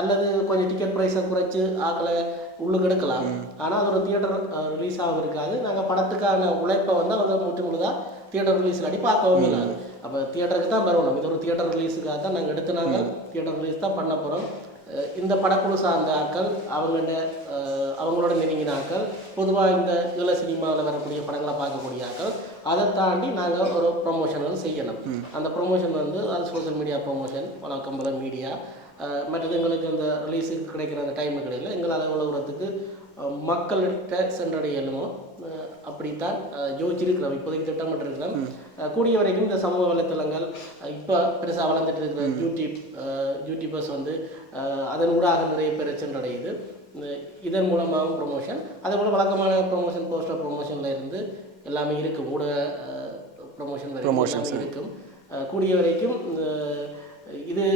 அல்லது கொஞ்சம் டிக்கெட் ப்ரைஸை குறைச்சி ஆக்களை உள்ளுக்கு எடுக்கலாம். ஆனால் அது ஒரு தியேட்டர் ரிலீஸாகவும் இருக்காது. நாங்கள் படத்துக்கான உழைப்பை வந்து அவங்க முழுதாக தியேட்டர் ரிலீஸ் அடி பார்க்கவும் இல்லாது. அப்போ தியேட்டருக்கு தான் வரணும். இது ஒரு தியேட்டர் ரிலீஸுக்காக தான் நாங்கள் எடுத்து தியேட்டர் ரிலீஸ் தான் பண்ண போகிறோம். இந்த படக்குழு சார்ந்த ஆட்கள் அவங்களோட நெருங்கின ஆட்கள், பொதுவாக இந்த ஈழ சினிமாவில் வரக்கூடிய படங்களை பார்க்கக்கூடிய ஆட்கள், அதை தாண்டி நாங்கள் ஒரு ப்ரொமோஷன்கள் செய்யணும். அந்த ப்ரொமோஷன் வந்து அது சோஷியல் மீடியா ப்ரொமோஷன், வழக்கம் போல மீடியா, மற்றது எங்களுக்கு அந்த ரிலீஸுக்கு கிடைக்கிற அந்த டைம் கிடையில எங்களால் உலகத்துக்கு மக்கள்கிட்ட சென்றடையணுமோ அப்படித்தான் யோசிச்சிருக்கிறோம். இப்போதைக்கு திட்டமிட்டிருக்கிறோம். கூடிய வரைக்கும் இந்த சமூக வலைத்தளங்கள் இப்போ பெருசாக வளர்ந்துட்டு இருக்கிற யூடியூபர்ஸ் வந்து அதன் ஊடாக நிறைய பேர் சென்றடையுது. இதன் மூலமாகவும் ப்ரொமோஷன், அதே போல் வழக்கமான ப்ரொமோஷன், போஸ்டர் ப்ரொமோஷனில் இருந்து எல்லாமே இருக்கும். ஊடக ப்ரொமோஷன் இருக்கும். கூடிய வரைக்கும் இது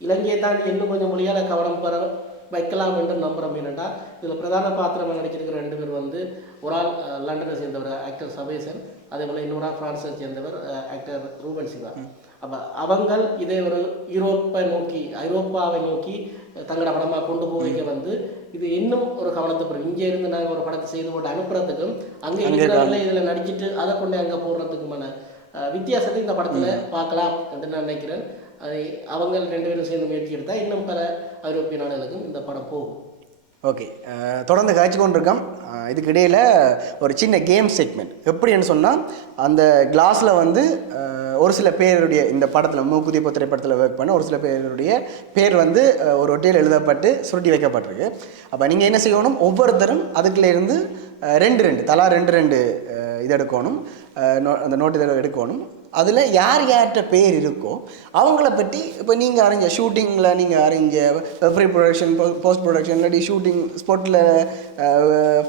இலங்கையை தாண்டி இன்னும் கொஞ்சம் மொழியால் கவனம் பெற வைக்கலாம் என்று நம்புகிறோம். என்னென்னா இதில் பிரதான பாத்திரமாக நடிச்சிருக்கிற 2 பேர் வந்து ஒரு ஆள் லண்டனை சேர்ந்தவர் ஆக்டர் சபேசன், அதே போல் இன்னொரு ஆள் ஃப்ரான்ஸை சேர்ந்தவர் ஆக்டர் ரூபன் சிவா. அப்போ அவங்கள் இதை ஒரு ஐரோப்பாவை நோக்கி தங்களோட படமாக கொண்டு போய்க்க வந்து இது இன்னும் ஒரு கவனத்தை பெறும். இங்கே இருந்து நாங்கள் ஒரு படத்தை செய்து கொண்டு அனுப்புறதுக்கும் அங்கே இருக்கிறவங்களே இதில் நடிச்சுட்டு அதை கொண்டு அங்கே போடுறதுக்குமான வித்தியாசத்தை இந்த படத்தில் பார்க்கலாம் என்று நான் நினைக்கிறேன். அதை அவங்க 2 பேரும் சேர்ந்து முயற்சி எடுத்தால் இன்னும் பல ஐரோப்பிய நாடுகளுக்கும் இந்த படம் போகும். ஓகே, தொடர்ந்து காய்ச்சி கொண்டிருக்கோம். இதுக்கு இடையில் ஒரு சின்ன கேம் செக்மெண்ட். எப்படின்னு சொன்னால், அந்த கிளாஸில் வந்து ஒரு சில பேருடைய இந்த படத்தில் மூக்குத்தி பூ திரைப்படத்தில் ஒர்க் பண்ண ஒரு சில பேருடைய பேர் வந்து ஒரு ஒட்டியில் எழுதப்பட்டு சுருட்டி வைக்கப்பட்டிருக்கு. அப்போ நீங்கள் என்ன செய்யணும், ஒவ்வொருத்தரும் அதுக்குள்ளேருந்து 2 தலா 2 இது எடுக்கணும், அந்த நோட்டு இதில் எடுக்கணும். அதில் யார்கிட்ட பேர் இருக்கோ அவங்கள பற்றி, இப்போ நீங்கள் அறிஞ்ச ஷூட்டிங்கில் நீங்கள் அறிஞ்ச ப்ரீ ப்ரொடக்ஷன், போஸ்ட் ப்ரொடக்ஷன், இல்லாட்டி ஷூட்டிங் ஸ்பாட்டில்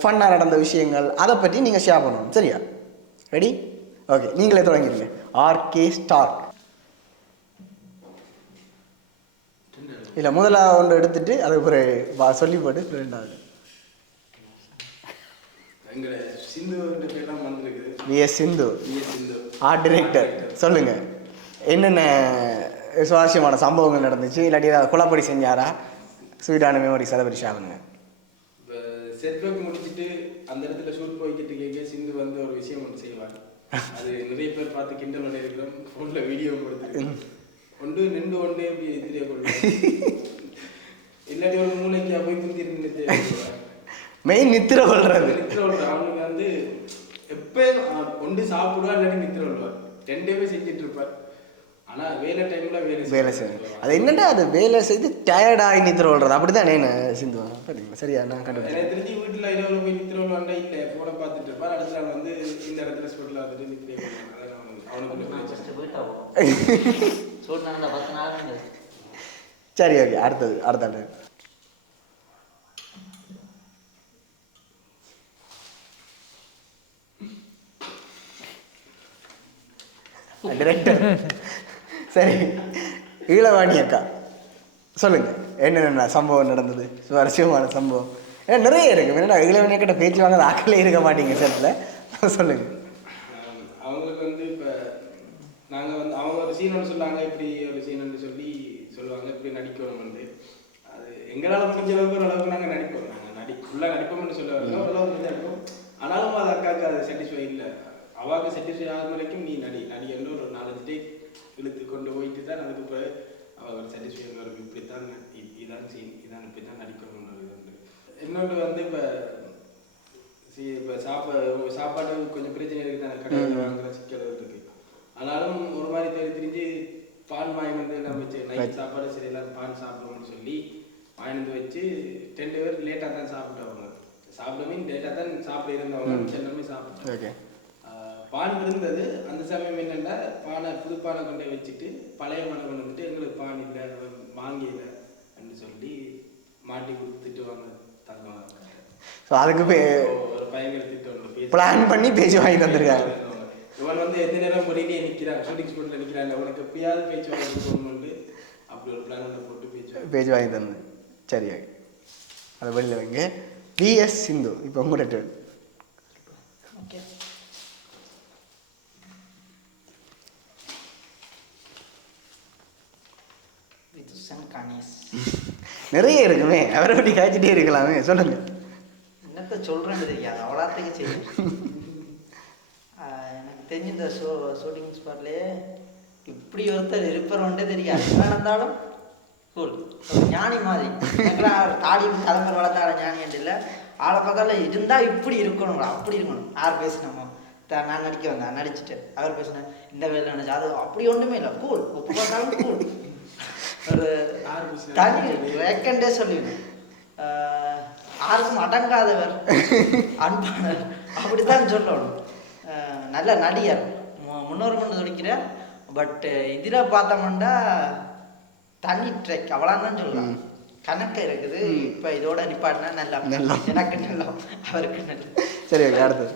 ஃபன்னாக நடந்த விஷயங்கள், அதை பற்றி நீங்கள் ஷேர் பண்ணணும். சரியா? ரெடி? ஓகே, நீங்களே தொடங்கிடுங்க. RK Stark. இல்லை, முதல்ல ஒன்று எடுத்துட்டு அது ஒரு சொல்லி போட்டு 2வது சிந்து ஆர்ட் டைரக்டர். சொல்லுங்க, என்னென்ன சுவாரஸ்யமான சம்பவங்கள் நடந்துச்சு, இல்லாட்டி ஏதாவது குழப்படி செஞ்சாரா? ஸ்வீட்டான மெமரிஸ் அதை பற்றி ஷேர் பண்ணுங்க. செட் ஒர்க் முடிச்சுட்டு அந்த இடத்துல ஷூட் போய்கிட்டு கேட்க சிந்து வந்து ஒரு விஷயம் ஒன்று செய்வார். அது நிறைய பேர் பார்த்து கிண்டல் இருக்கிறோம், ஃபோனில் வீடியோ கொடுத்துருக்கு. நின்று எப்படி எதிரே கொள்ளும், இல்லாட்டி ஒரு மூளைக்கு போய் குத்தி இருந்து மெயின் நித்திர கொள்றது. அவனுக்கு வந்து எப்போ ஒன்று சாப்பிடுவா இல்லாட்டி நித்திர கொள்வார். 2 பேர் செஞ்சுட்டு இருப்பார். ஆனால் வேலை டைமில் வேலை செய்யும். அது என்னடா, அது வேலை செய்து டயர்டாகி நித்திர கொள்றது. அப்படி தான் என்ன சிந்து சரிங்களா? சரியா? நான் கண்டுபிடிச்சேன். எனக்கு தெரிஞ்சு வீட்டில் இரவு போய் நித்திர கொள்வாண்டா இல்லை, ஃபோனை பார்த்துட்டு இருப்பார். அடுத்த நாள் வந்து இந்த இடத்துல ஸ்பெட்டில் வந்துட்டு நித்திர அவனுக்கு. சரி, ஓகே, அடுத்தது டைரக்டர். சரி, ஈழவாணி அக்கா சொல்லுங்க, என்னென்ன சம்பவம் நடந்தது, சுவாரஸ்யமான சம்பவம்? ஏன்னா நிறைய இருக்கு. என்னடா ஈழவாணி அக்கிட்ட பேச்சு வாங்க ஆக்களே இருக்க மாட்டீங்க செட்டில், சொல்லுங்க. அவங்களுக்கு வந்து இப்போ நாங்கள் வந்து அவங்க ஒரு சீன் ஒன்று சொல்லுவாங்க, இப்படி ஒரு சீன் ஒன்று சொல்லுவாங்க, இப்படி நடிக்கணும் வந்து. அது எங்களால் முடிஞ்ச அளவுக்கு ஓரளவுக்கு நாங்கள் நடிப்போம். நாங்கள் ஃபுல்லாக நடிப்போம்னு சொல்லுவாங்க, ஓரளவுக்கு நடிப்போம். ஆனாலும் அது அக்காவுக்கு அது சாட்டிஸ்ஃபை இல்லை. அவாவுக்கு சாட்டிஸ்ஃபை ஆகும் வரைக்கும் நீ நடிகன்னு ஒரு 4-5 டேக் இழுத்து கொண்டு போயிட்டு தான் அதுக்கு பிறகு அவள் சாட்டிஸ்ஃபை வரும். இப்படித்தான் இதான் சீன், இதான் இப்படி தான் நடிக்கணும்னு வந்து. இன்னொன்று வந்து இப்போ சாப்பாடு கொஞ்சம் பிரச்சனை இருக்குது தானே, கடையில் வாங்குற சிக்கல் இருக்குது. ஆனாலும் ஒரு மாதிரி தெரிஞ்சு பான் வாங்கி வந்து நம்ம வச்சு நைட் சாப்பாடு சரி எல்லாரும் பான் சாப்பிடுவோம்னு சொல்லி வாங்கிட்டு வச்சு 2 பேர் லேட்டாக தான் சாப்பிட்டவங்க. சாப்பிடவே லேட்டாக தான் சாப்பிட இருந்தவங்க எல்லாமே சாப்பிட்டாங்க. பான் இருந்தது. அந்த சமயம் என்னென்னா புது பானை கொண்டே வச்சுட்டு பழைய பானை கொண்டு வந்துட்டு எங்களுக்கு பான் இல்லை வாங்கல அப்படின்னு சொல்லி மாட்டி கொடுத்துட்டு வாங்க தங்குவாங்க. ஸோ அதுக்கு ஒரு பயங்கர திட்டம் பிளான் பண்ணி பேச்சு வாங்கி தந்துருக்காங்க. இவன் வந்து எந்த நேரம் மொழியிலே நிற்கிறான், ஷூட்டிங் ஸ்பாட்டில் நிற்கிறான், உனக்கு எப்பயாவது பேச்சு வாங்கி போகணும்னு அப்படி ஒரு பிளான் போட்டு பேச்சு வாங்கி தந்து. சரி, அதை வெளியில் வைங்க. பிஎஸ் சிந்து, இப்போ உங்கள்கிட்ட ஓகே. நிறைய இருக்குமே, அவரை பற்றி காய்ச்சிட்டே இருக்கலாமே, சொல்லுங்க. என்னத்த சொல்றேன்னு தெரியாது, அவ்வளோத்துக்கு செய்யும். எனக்கு தெரிஞ்ச இந்த ஷூட்டிங் ஸ்பாட்லேயே இப்படி ஒருத்தர் இருப்பவன்ட்டே தெரியாது. என்ன நடந்தாலும் கூல் ஒரு ஞானி மாதிரி எனக்குலாம் ஒரு தாடி தலைமுறை வளர்த்தால ஞானி என்று இல்லை ஆளை பார்த்தால இருந்தால் இப்படி இருக்கணும் அப்படி இருக்கணும் யார் பேசினோமோ நான் நடிக்க வந்தேன் நடிச்சுட்டு அவர் பேசினேன் இந்த வேலை நினைச்சு அது அப்படி ஒன்றுமே இல்லை கூல் உப்பு பார்த்தாலும் கூல் ஒரு தனி வேக்கண்டே சொல்லிவிடும் யாருக்கும் அடங்காதவர் அன்பானவர் அப்படித்தான் சொல்லணும் நல்ல நடிகர் முன்னோரு மணி துடிக்கிறார் பட் இதில் பார்த்தோம்னா தனி ட்ரெக் அவ்வளோதான் சொல்லலாம் கணக்கு இருக்குது இப்போ இதோட நிப்பாட்டினா நல்லா எனக்கு நல்லா அவருக்கு நல்லா சரி ஓகே அடுத்தது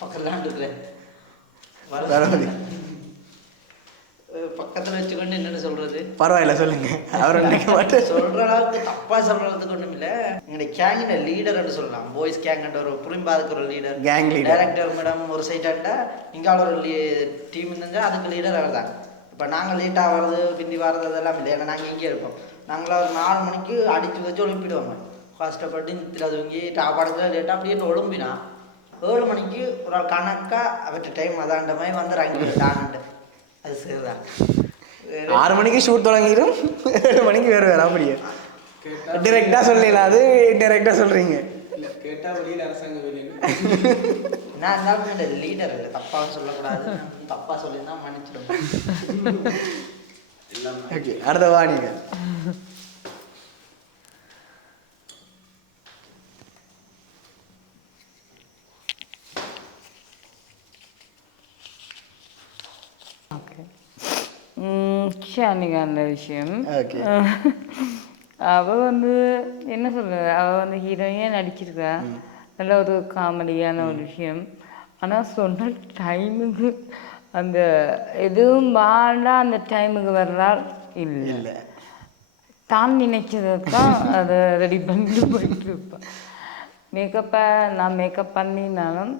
பக்கத்துல பக்கத்துல வச்சுக்கொண்டு என்னன்னு சொல்றது பரவாயில்ல சொல்லுங்க அவர் நினைக்க மாட்டேன் சொல்ற அளவுக்கு தப்பா சொல்றதுக்கு ஒண்ணும் இல்ல எங்களுடைய கேங்கின லீடர்னு சொல்லலாம் பாய்ஸ் கேங்ன்ற ஒரு புரிம்பாதுக்கு ஒரு leader gang leader director madam ஒரு சைட்டாண்டா இங்கே ஒரு டீம் இருந்தா அதுக்கு லீடர் அவர் தான் இப்போ நாங்கள் லேட்டாக வர்றது பிந்தி வர்றது அதெல்லாம் இல்லை ஏன்னா நாங்கள் இங்கே இருப்போம் நாங்களாம் ஒரு 4 மணிக்கு அடித்து வச்சு ஒழும்பிடுவோங்க கஷ்டப்பட்டு நித்திர தூங்கி சாப்பாடுக்குலாம் லேட்டாக அப்படியே ஒழும்பினா 7 மணிக்கு ஒரு ஆள் கணக்காக அவற்ற டைம் அதாண்ட மாதிரி வந்துடுறாங்க டான்ட்டு அது சரிதான் 6 மணிக்கு ஷூட் தொடங்கிடும் 7 மணிக்கு வேறு அப்படியே டிரெக்டாக சொல்லலாம் அது டைரெக்டாக சொல்கிறீங்க இல்லை கேட்டால் வெளியில் அரசாங்க வெளியில் நான் இருந்தாலும் இந்த லீடர் இல்லை தப்பாக சொல்லக்கூடாது தப்பாக சொல்லியிருந்தா மன்னிச்சிடும் ஓகே அடுத்த வா நீங்க ஓகே ஷானிகா அந்த விஷயம் ஓகே அவள் வந்து என்ன சொல்றது அவள் வந்து ஹீரோயினாக நடிச்சிருக்கா நல்ல ஒரு காமெடியான ஒரு விஷயம் ஆனால் சொன்ன டைமுக்கு அந்த எதுவும் வாண்டா அந்த டைமுக்கு வர்றால் இல்லை தான் நினைச்சதான் அதை ரெடி பண்ணிட்டு போயிட்டு இருப்பான் மேக்கப்பை நான் மேக்கப் பண்ணினாலும்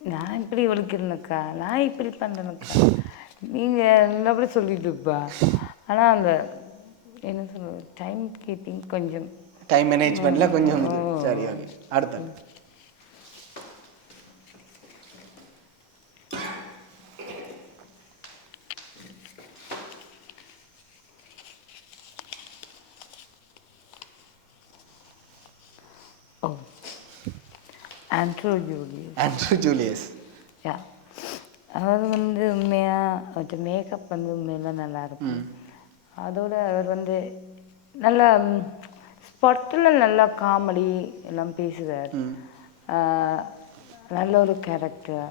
நான் இப்படி ஒழிக்கிறேனுக்கா நான் இப்படி பண்ணுறேனுக்கா நீங்கள் நல்லபடி சொல்லிட்டு இருப்பா ஆனால் அந்த என்ன சொல்கிறது டைம் கீப்பிங் கொஞ்சம் டைம் மேனேஜ்மெண்ட்டில் கொஞ்சம் சரி ஓகே அடுத்த ஆண்ட்ரூ ஜூலியஸ் ஆண்ட்ரூ ஜூலியஸ் யா அவர் வந்து உண்மையாக அவர்கிட்ட மேக்கப் வந்து உண்மையில நல்லாயிருக்கும் அதோட அவர் வந்து நல்லா ஸ்பாட்டில் நல்லா காமெடி எல்லாம் பேசுவார் நல்ல ஒரு கேரக்டர்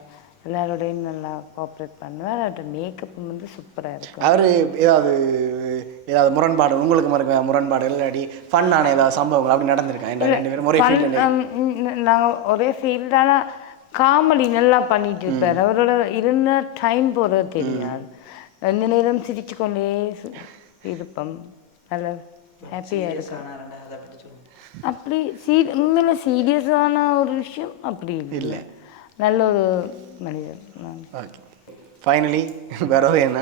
எல்லாரோடையும் நல்லா கோஆப்ரேட் பண்ணுவார் அவர்கிட்ட மேக்கப் வந்து சூப்பராக இருக்கும் அவர் ஏதாவது முரண்பாடு உங்களுக்கு முரண்பாடு இல்லாட்டி ஃபன்னான ஏதாவது சம்பவங்கள் அப்படி நடந்திருக்கேன் 2 பேரும் ஒரே ஃபீல்டில் நாங்கள் ஒரே ஃபீல்டான காமெடி நல்லா பண்ணிட்டு இருப்பார் அவரோட இருந்த டைம் போகிறது தெரியாது எந்த நேரம் சிரிச்சு கொண்டே இருப்போம் நல்லா ஹாப்பியாக இருக்கும் அப்படி உண்மையில சீரியஸான ஒரு விஷயம் அப்படி இல்லை நல்ல ஒரு மனிதர் ஓகே ஃபைனலி வேற என்ன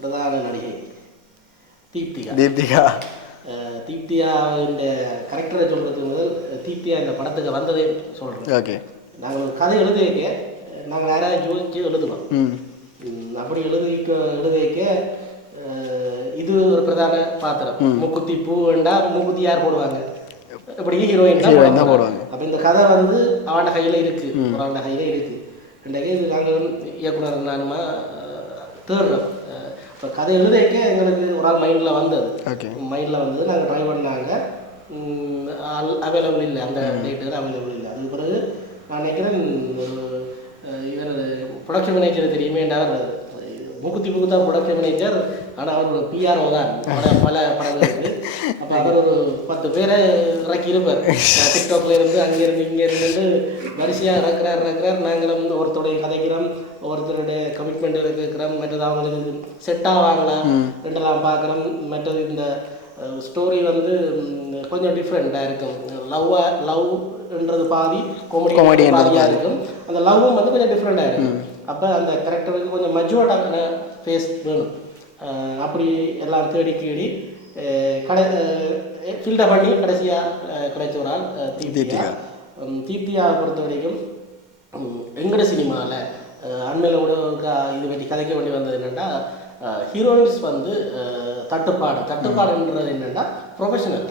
பிரதான நடிகை தீப்திகா தீப்தியாவின் கரெக்டரை சொல்கிறதுக்கு முதல் தீப்தியா இந்த படத்துக்கு வந்ததே சொல்கிறோம் ஓகே நாங்கள் ஒரு கதை எழுத வைக்க நாங்கள் யாராவது யோசிச்சு எழுதுவோம் அப்படி எழுத வைக்க இது ஒரு பிரதான பாத்திரம் மூக்குத்தி பூண்டா மூக்குத்தி யார் போடுவாங்க இப்படி ஹீரோயின் தான் போடுவாங்க அப்போ இந்த கதை வந்து அவனோட கையில் இருக்குது ஒரு அவனோட கையில் இருக்குது இன்றைக்கு இது நாங்கள் இயக்குனர் நானுமா தேடுறோம் இப்போ கதை எழுதிக்க எங்களுக்கு ஒரு ஆள் மைண்டில் வந்தது நாங்கள் ட்ரை பண்ணாங்க அவைலபிள் இல்லை அந்த டேட்டுக்கு அவைலபிள் இல்லை அதுக்கு பிறகு நான் நினைக்கிறேன் ஒரு இவர் ப்ரொடக்ஷன் மேனேஜர் தெரியுமேண்டார் மூக்குத்தி தான் ப்ரொடக்ஷன் மேனேஜர் ஆனால் அவர் ஒரு பிஆர்ஓ தான் பல படங்களுக்கு அப்போ அவர் ஒரு 10 பேரை இறக்கி இருப்பார் டிக்டாக்ல இருந்து அங்கேருந்து இங்கேருந்து வரிசையாக இறக்குறார் நாங்களும் ஒருத்தருடைய கதைக்கிறோம் ஒவ்வொருத்தருடைய கமிட்மெண்ட் கேட்குறோம் மற்றது அவங்களுக்கு செட் ஆவாங்களா ரெண்டெல்லாம் பார்க்குறோம் மற்றது இந்த ஸ்டோரி வந்து கொஞ்சம் டிஃப்ரெண்ட்டாக இருக்கும் லவ்ன்றது பாதி காமெடி பாதியாக இருக்கும் அந்த லவ்வும் வந்து கொஞ்சம் டிஃப்ரெண்ட்டாக இருக்கும் அப்போ அந்த கேரக்டருக்கு கொஞ்சம் மெச்சுவர்டான ஃபேஸ் வேணும் அப்படி எல்லாம் தேடி கடை ஃபில்டர் பண்ணி கடைசியாக கிடைச்ச ஒரு ஆள் தீப்தியா. தீப்தியாவை பொறுத்த வரைக்கும் எங்கட சினிமாவில் அண்மையில் கூட இது பற்றி கதைக்க வேண்டி வந்தது என்னென்னா ஹீரோயின்ஸ் வந்து தட்டுப்பாடுன்றது என்னென்னா ப்ரொஃபஷனல்.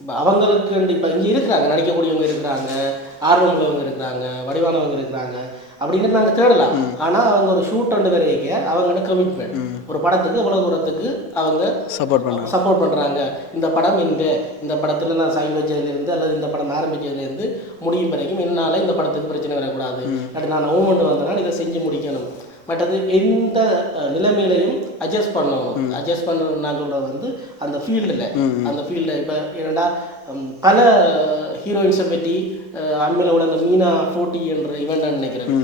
இப்போ அவங்களுக்கு இப்போ இங்கே இருக்கிறாங்க, நடிக்கக்கூடியவங்க இருக்கிறாங்க, ஆர்வம் உள்ளவங்க இருக்கிறாங்க, வடிவானவங்க இருக்கிறாங்க அப்படின்னு நாங்கள் தேடலாம். ஆனால் அவங்க ஒரு ஷூட் ரெண்டு வரைக்கும் அவங்களோட கமிட்மெண்ட் ஒரு படத்துக்கு இவ்வளோ தூரத்துக்கு அவங்க சப்போர்ட் பண்ணுறாங்க. இந்த படம் இந்த படத்தில் நான் சைன் வச்சதுலேருந்து அல்லது இந்த படம் ஆரம்பிச்சதுலேருந்து முடியும் வரைக்கும் என்னால் இந்த படத்துக்கு பிரச்சனை வரக்கூடாது, அது நான் மூமெண்ட் வந்தேன்னா இதை செஞ்சு முடிக்கணும். பட் அது எந்த நிலைமையிலையும் அட்ஜஸ்ட் பண்ணணும். அட்ஜஸ்ட் பண்ணணும் நான் சொல்கிறது வந்து அந்த ஃபீல்டில் இப்போ என்னடா பல ஹீரோயின்ஸை பற்றி அண்மையிலோட அந்த மீனா 40 என்ற ஈவெண்ட் நினைக்கிறேன்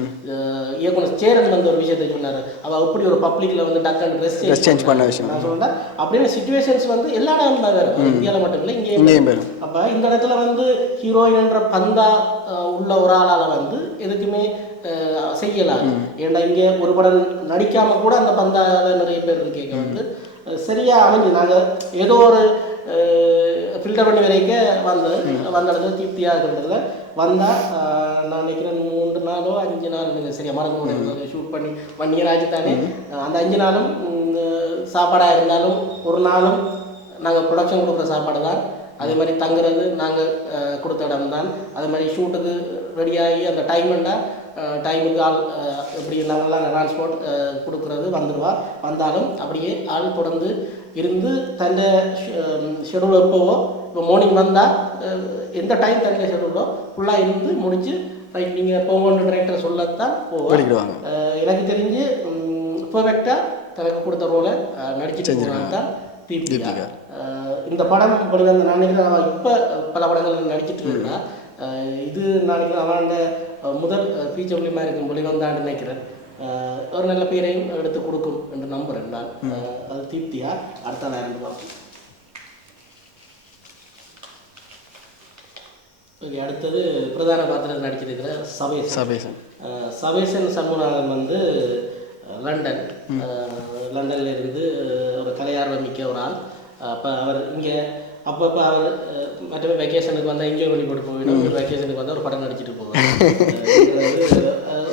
இயக்குனர் சேரன் வந்து ஒரு விஷயத்தை சொன்னார். அவள் எப்படி ஒரு பப்ளிக்கில் வந்து டக்குன்னு ட்ரெஸ் சேஞ்ச் பண்ண விஷயம் நான் சொல்கிறேன். அப்படின்னு சிச்சுவேஷன்ஸ் வந்து எல்லா இடமும் தான் வேறு, இந்தியாவில் மட்டும் இல்லை இங்கேயும். அப்போ இந்த இடத்துல வந்து ஹீரோயின் என்ற பந்தா உள்ள ஒரு ஆளால் வந்து எதுக்குமே செய்யலாம். ஏன்னா இங்கே ஒரு படம் நடிக்காமல் கூட அந்த பந்தாத நிறைய பேர் கேட்க வந்து சரியாக அமைஞ்சு நாங்கள் ஏதோ ஒரு ஃபில்டர் பண்ணி வரைக்கும் வந்த இடத்துல தீப்தியாக இருக்கிறதுல வந்தால் நான் நினைக்கிறேன் 3 நாளோ 5 நாள் எனக்கு சரியாக மறக்க முடியாது. ஷூட் பண்ணி 1 year ஆச்சு தானே. அந்த 5 நாளும் சாப்பாடாக இருந்தாலும் ஒரு நாளும் நாங்கள் ப்ரொடக்ஷன் கொடுக்குற சாப்பாடு தான். அதே மாதிரி தங்குறது நாங்கள் கொடுத்த இடம் தான். அதே மாதிரி ஷூட்டுக்கு ரெடியாகி அந்த டைமுக்கு ஆள் எப்படி நாங்கள்லாம் டிரான்ஸ்போர்ட் கொடுக்குறது வந்தாலும் அப்படியே ஆள் தொடர்ந்து இருந்து தன்னை ஷெடியூல் எப்போவோ இப்போ மார்னிங் வந்தால் எந்த டைம் தன்னை ஷெடியூலோ ஃபுல்லாக இருந்து முடிஞ்சு ரைட் நீங்கள் போகணுன்ற டைரக்டர் சொல்லத்தான் போவோம். எனக்கு தெரிஞ்சு பர்ஃபெக்டாக தனக்கு கொடுத்த ரோலை நடிச்சுட்டு தான் தீப்திகா. இந்த படம் வெளிவந்த நான் நினைக்கிறேன் இப்போ பல படங்கள் நடிச்சிட்டு இருக்கா. இது நான் நினைக்கிறேன் அவனோட முதல் ஃபீச்சர் ஃபிலிமாக இருக்கும் வெளிவந்தான்னு நினைக்கிறேன். ஒரு நல்ல பேரையும் எடுத்து கொடுக்கும் என்று நம்புகிறேன் நான். அது தீப்தியா. அடுத்த நேரம் பார்ப்போம். ஓகே, அடுத்தது பிரதான பாத்திரத்தில் நடிச்சிருக்கிற சபேசன் சண்முகநாதன் வந்து லண்டன்ல இருந்து ஒரு கலையார்வம் மிக்க ஒரு ஆள். அப்போ அவர் இங்கே அப்பப்போ அவர் மற்றபடி வெக்கேஷனுக்கு வந்தால் இங்கே வெளிப்பட்டு போயிடும், வெக்கேஷனுக்கு வந்தால் ஒரு படம் நடிச்சிட்டு போவார்.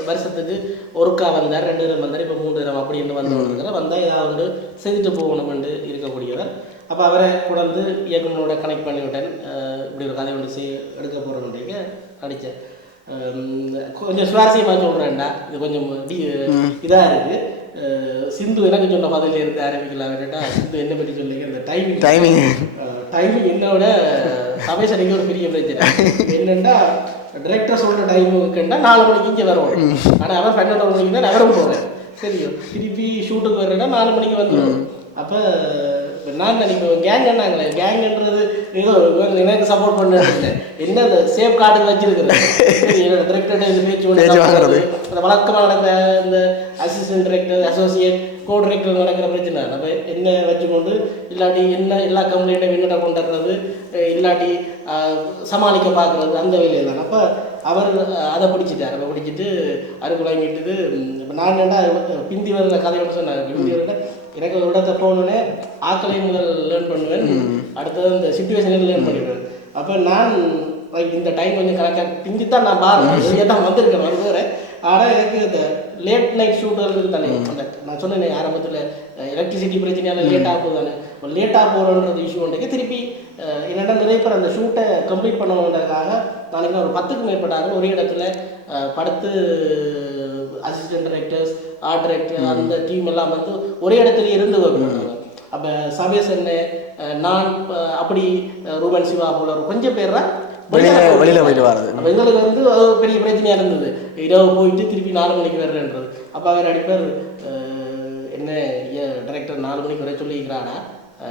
வருஷத்துக்கு ஒருக்கா வந்தார், 2 தடவை வந்தார், இப்போ 3 தடவை அப்படின்னு வந்தவங்க வந்தால் ஏதாவது செய்துட்டு போகணும்னு இருக்கக்கூடியவர். அப்போ அவரை கொண்டு இயக்குனரோட கனெக்ட் பண்ணிவிட்டேன். இப்படி ஒரு கதை ஒன்று எடுக்க போகிறோம்ன்றீங்க நடித்தேன். கொஞ்சம் சுவாரஸ்யமாக சொல்கிறேன்டா, இது கொஞ்சம் இதாக இருக்குது. சிந்து எனக்கு சொன்ன பதில இருந்து ஆரம்பிக்கலாம். கேட்டா சிந்து என்ன பற்றி சொல்லுங்க. அந்த டைமிங் என்னோட சபைசனைக்கு ஒரு பெரிய பிரச்சனை என்னென்னா டிரெக்டர் சொல்கிற டைமுக்குன்னா 4 மணிக்கு இங்கே வருவோம். ஆனால் அவன் 12 மணிக்கு தான் நகரம் போகிறேன். சரியும் திருப்பி ஷூட்டுக்கு வர்றேன்னா 4 மணிக்கு வந்துடும். அப்போ நான் நினைப்பேன் கேங்குன்னாங்களே, கேங்குன்றது ஏதோ எனக்கு சப்போர்ட் பண்ண என்ன அந்த சேஃப் கார்டு வச்சிருக்கிறேன். என்னோட டிரெக்டர்கிட்ட இந்த பேச்சு வாங்குறது, அந்த வழக்கமாக நடக்கிற இந்த அசிஸ்டன்ட் டிரெக்டர், அசோசியேட், கோ டிரெக்டர் நடக்கிற பிரச்சனை. நம்ம என்ன வச்சுக்கொண்டு இல்லாட்டி என்ன எல்லா கம்ப்ளைண்ட்டும் என்னடா கொண்டுறது, இல்லாட்டி சமாளிக்க பார்க்குறது, அந்த வேலையை தான். அப்போ அவர் அதை பிடிச்சிட்டார். அதை பிடிச்சிட்டு அறுக்குழாங்கிட்டுது. இப்போ நான் என்ன பிந்தி வர்ற கதையோடு சொன்னாங்க. பிந்தி வரல எனக்கு ஒரு இடத்த போகணுன்னே ஆக்களை முதல் லேர்ன் பண்ணுவேன், அடுத்தது இந்த சிச்சுவேஷனில் லேர்ன் பண்ணிடுவேன். அப்போ நான் இந்த டைம் கொஞ்சம் கரெக்டாக பிந்தி தான் நான் பாருங்கள் தான் வந்திருக்கேன் வருவேன். ஆனால் எனக்கு இந்த லேட் நைட் ஷூட்டுகளுக்கு தானே அந்த நான் சொன்னேன் ஆரம்பத்தில் எலக்ட்ரிசிட்டி பிரச்சனையால் லேட்டாக போகுது தானே. லேட்டாக போகிறோன்றது இஷ்யூ ஒன்றைக்கு திருப்பி என்னென்னா நிறைய பேர் அந்த ஷூட்டை கம்ப்ளீட் பண்ணணுன்றதுக்காக நாளைக்கு ஒரு 10க்கும் மேற்பட்டாலும் ஒரே இடத்துல படுத்து அசிஸ்டன்ட் டைரக்டர்ஸ், ஆர்ட் டைரக்டர், அந்த டீம் எல்லாம் வந்து ஒரே இடத்துல இருந்து வைப்பாங்க. அப்போ சபேசன், நான், அப்படி ரூபன் சிவா போல கொஞ்சம் பேர் தான் வெளியில் போயிட்டு வர்றது. அப்போ எங்களுக்கு வந்து பெரிய பிரச்சனையாக இருந்தது. இரவு போயிட்டு திருப்பி 4 மணிக்கு வர்றேன்றது. அப்போ அவர் அடிப்பார், என்ன டைரக்டர் 4 மணிக்கு வர சொல்லிக்கிறானா,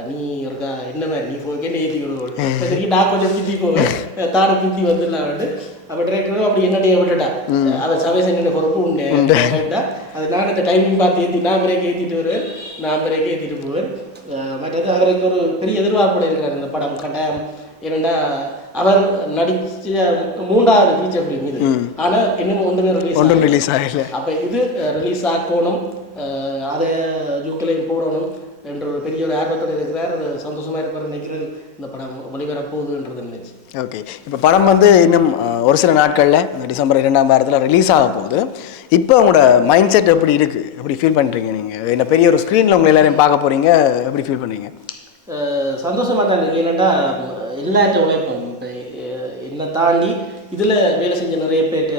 நீ இருக்கா என்ன மாதிரி நீ போய்க்கே ஏற்றி விடுவோம். திருப்பி நான் கொஞ்சம் பிந்தி போவேன், தாடு பிந்தி வந்துடலான்ட்டு. அப்போ டிரெக்டரும் அப்படி என்னடைய விட்டுட்டா, அதை சபேசன் என்ன பொறுப்பு உண்டு அது நான் இந்த டைமிங் பார்த்து நான் பிரேக் ஏற்றிட்டு வருவேன், நான் பிரேக் ஏற்றிட்டு போவேன். மற்றது அவருக்கு ஒரு பெரிய எதிர்பார்ப்பு இருக்கிறார் இந்த படம் கட்டாயம். ஏன்னா அவர் நடித்த 3வது ஃபீச்சர் ஃபிலிம் இது. ஆனால் இன்னும் ஒன்றும் ரிலீஸ் ஆகல. அப்போ இது ரிலீஸ் ஆக்கணும், அதை யூக்கிலையும் போடணும். என்ற ஒரு பெரிய ஒரு ஆர்வத்தோடு இருக்கிறார். சந்தோஷமாக இருப்பார் நினைக்கிறேன் இந்த படம் வெளிவரப்போகுதுன்றது நினைச்சு. ஓகே, இப்போ படம் வந்து இன்னும் ஒரு சில நாட்களில் இந்த டிசம்பர் 2ஆம் வாரத்தில் ரிலீஸ் ஆக போகுது. இப்போ உங்களோட மைண்ட் செட் எப்படி இருக்குது, எப்படி ஃபீல் பண்ணுறீங்க? நீங்கள் என்ன பெரிய ஒரு ஸ்க்ரீனில் உங்களை எல்லாரையும் பார்க்க போகிறீங்க, எப்படி ஃபீல் பண்ணுறீங்க? சந்தோஷமாக தான் இருக்குது. ஏன்னாட்டா எல்லாற்ற உழைப்பும் இப்போ என்னை தாண்டி இதில் வேலை செஞ்ச நிறைய பேர்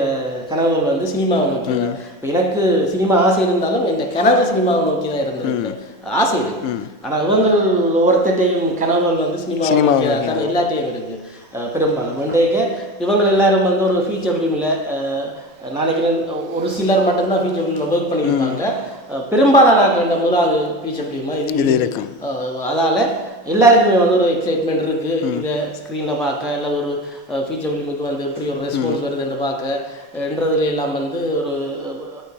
கனவுகள் வந்து சினிமாவை நோக்கி. இப்போ எனக்கு சினிமா ஆசை இருந்தாலும் இந்த கனவு சினிமாவை நோக்கி தான் இருந்தது. ஆசை இருக்கு, ஆனால் இவங்கள் ஒவ்வொருத்தையும் கனவுகள் வந்து சினிமா நோக்கி தான் எல்லாத்தையும் இருக்குது. பெரும்பாலும் வெண்டைக்கு இவங்க எல்லாரும் வந்து ஒரு ஃபீச்சர் ஃபிலிமில் நினைக்கிறேன் ஒரு சிலர் மட்டும்தான் ஃபீச்சர் ஃபிலிமில் ஒர்க் பண்ணியிருப்பாங்க. பெரும்பாலான முதலாவது ஃபீச்சர் ஃபிலிமாக இது இருக்கும். அதால் எல்லாருக்குமே வந்து ஒரு எக்ஸைட்மெண்ட் இருக்குது. இதை ஸ்க்ரீனில் பார்க்க இல்லை ஒரு ஃபீச்சர் ஃபிலிமுக்கு வந்து எப்படி ஒரு ரெஸ்பான்ஸ் வருதுன்னு பார்க்கன்றதுல எல்லாம் வந்து ஒரு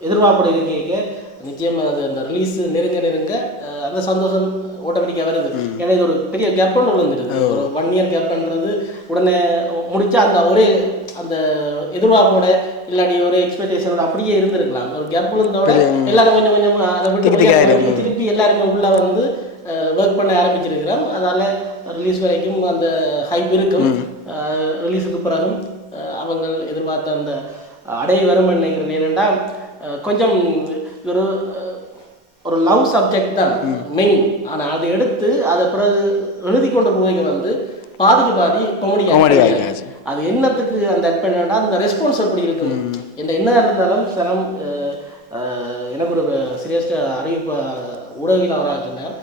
எதிர்பார்ப்பு இருக்க நிச்சயமாக அது அந்த ரிலீஸ் நெருங்க அந்த சந்தோஷம் ஆட்டோமேட்டிக்காக வருது. ஏன்னா இது ஒரு பெரிய கேப்னு விழுந்துருது. ஒரு 1 இயர் கேப்ன்றது உடனே முடிச்சா அந்த ஒரே அந்த எதிர்பார்ப்போட இல்லாட்டி ஒரு எக்ஸ்பெக்டேஷனோட அப்படியே இருந்திருக்கலாம். ஒரு கேப் விழுந்தோட எல்லாரும் கொஞ்சம் கொஞ்சம் அதை விட்டு திருப்பி எல்லாருமே உள்ள வந்து ஒர்க் பண்ண ஆரம்பிச்சிருக்கிறோம். அதனால் ரிலீஸ் வரைக்கும் அந்த ஹைப் இருக்கும். ரிலீஸுக்கு பிறகும் அவங்க எதிர்பார்த்த அந்த அடைய வரும் நினைக்கிறேன். ஏன்னா கொஞ்சம் ஒரு லவ் சப்ஜெக்ட் தான் மெயின். ஆனால் அதை எடுத்து அதை பிறகு எழுதி கொண்டு போய் வந்து பாதி காமெடி ஆகிடுச்சு. அது என்னத்துக்கு அந்த ஆட் பண்ணா அந்த ரெஸ்பான்ஸ் எப்படி இருக்கும் என்ன இருந்தாலும் சனம். எனக்கு ஒரு சீரியஸ்ட அறிவிப்பு ஊடகவியலாளராக சொன்னேன்.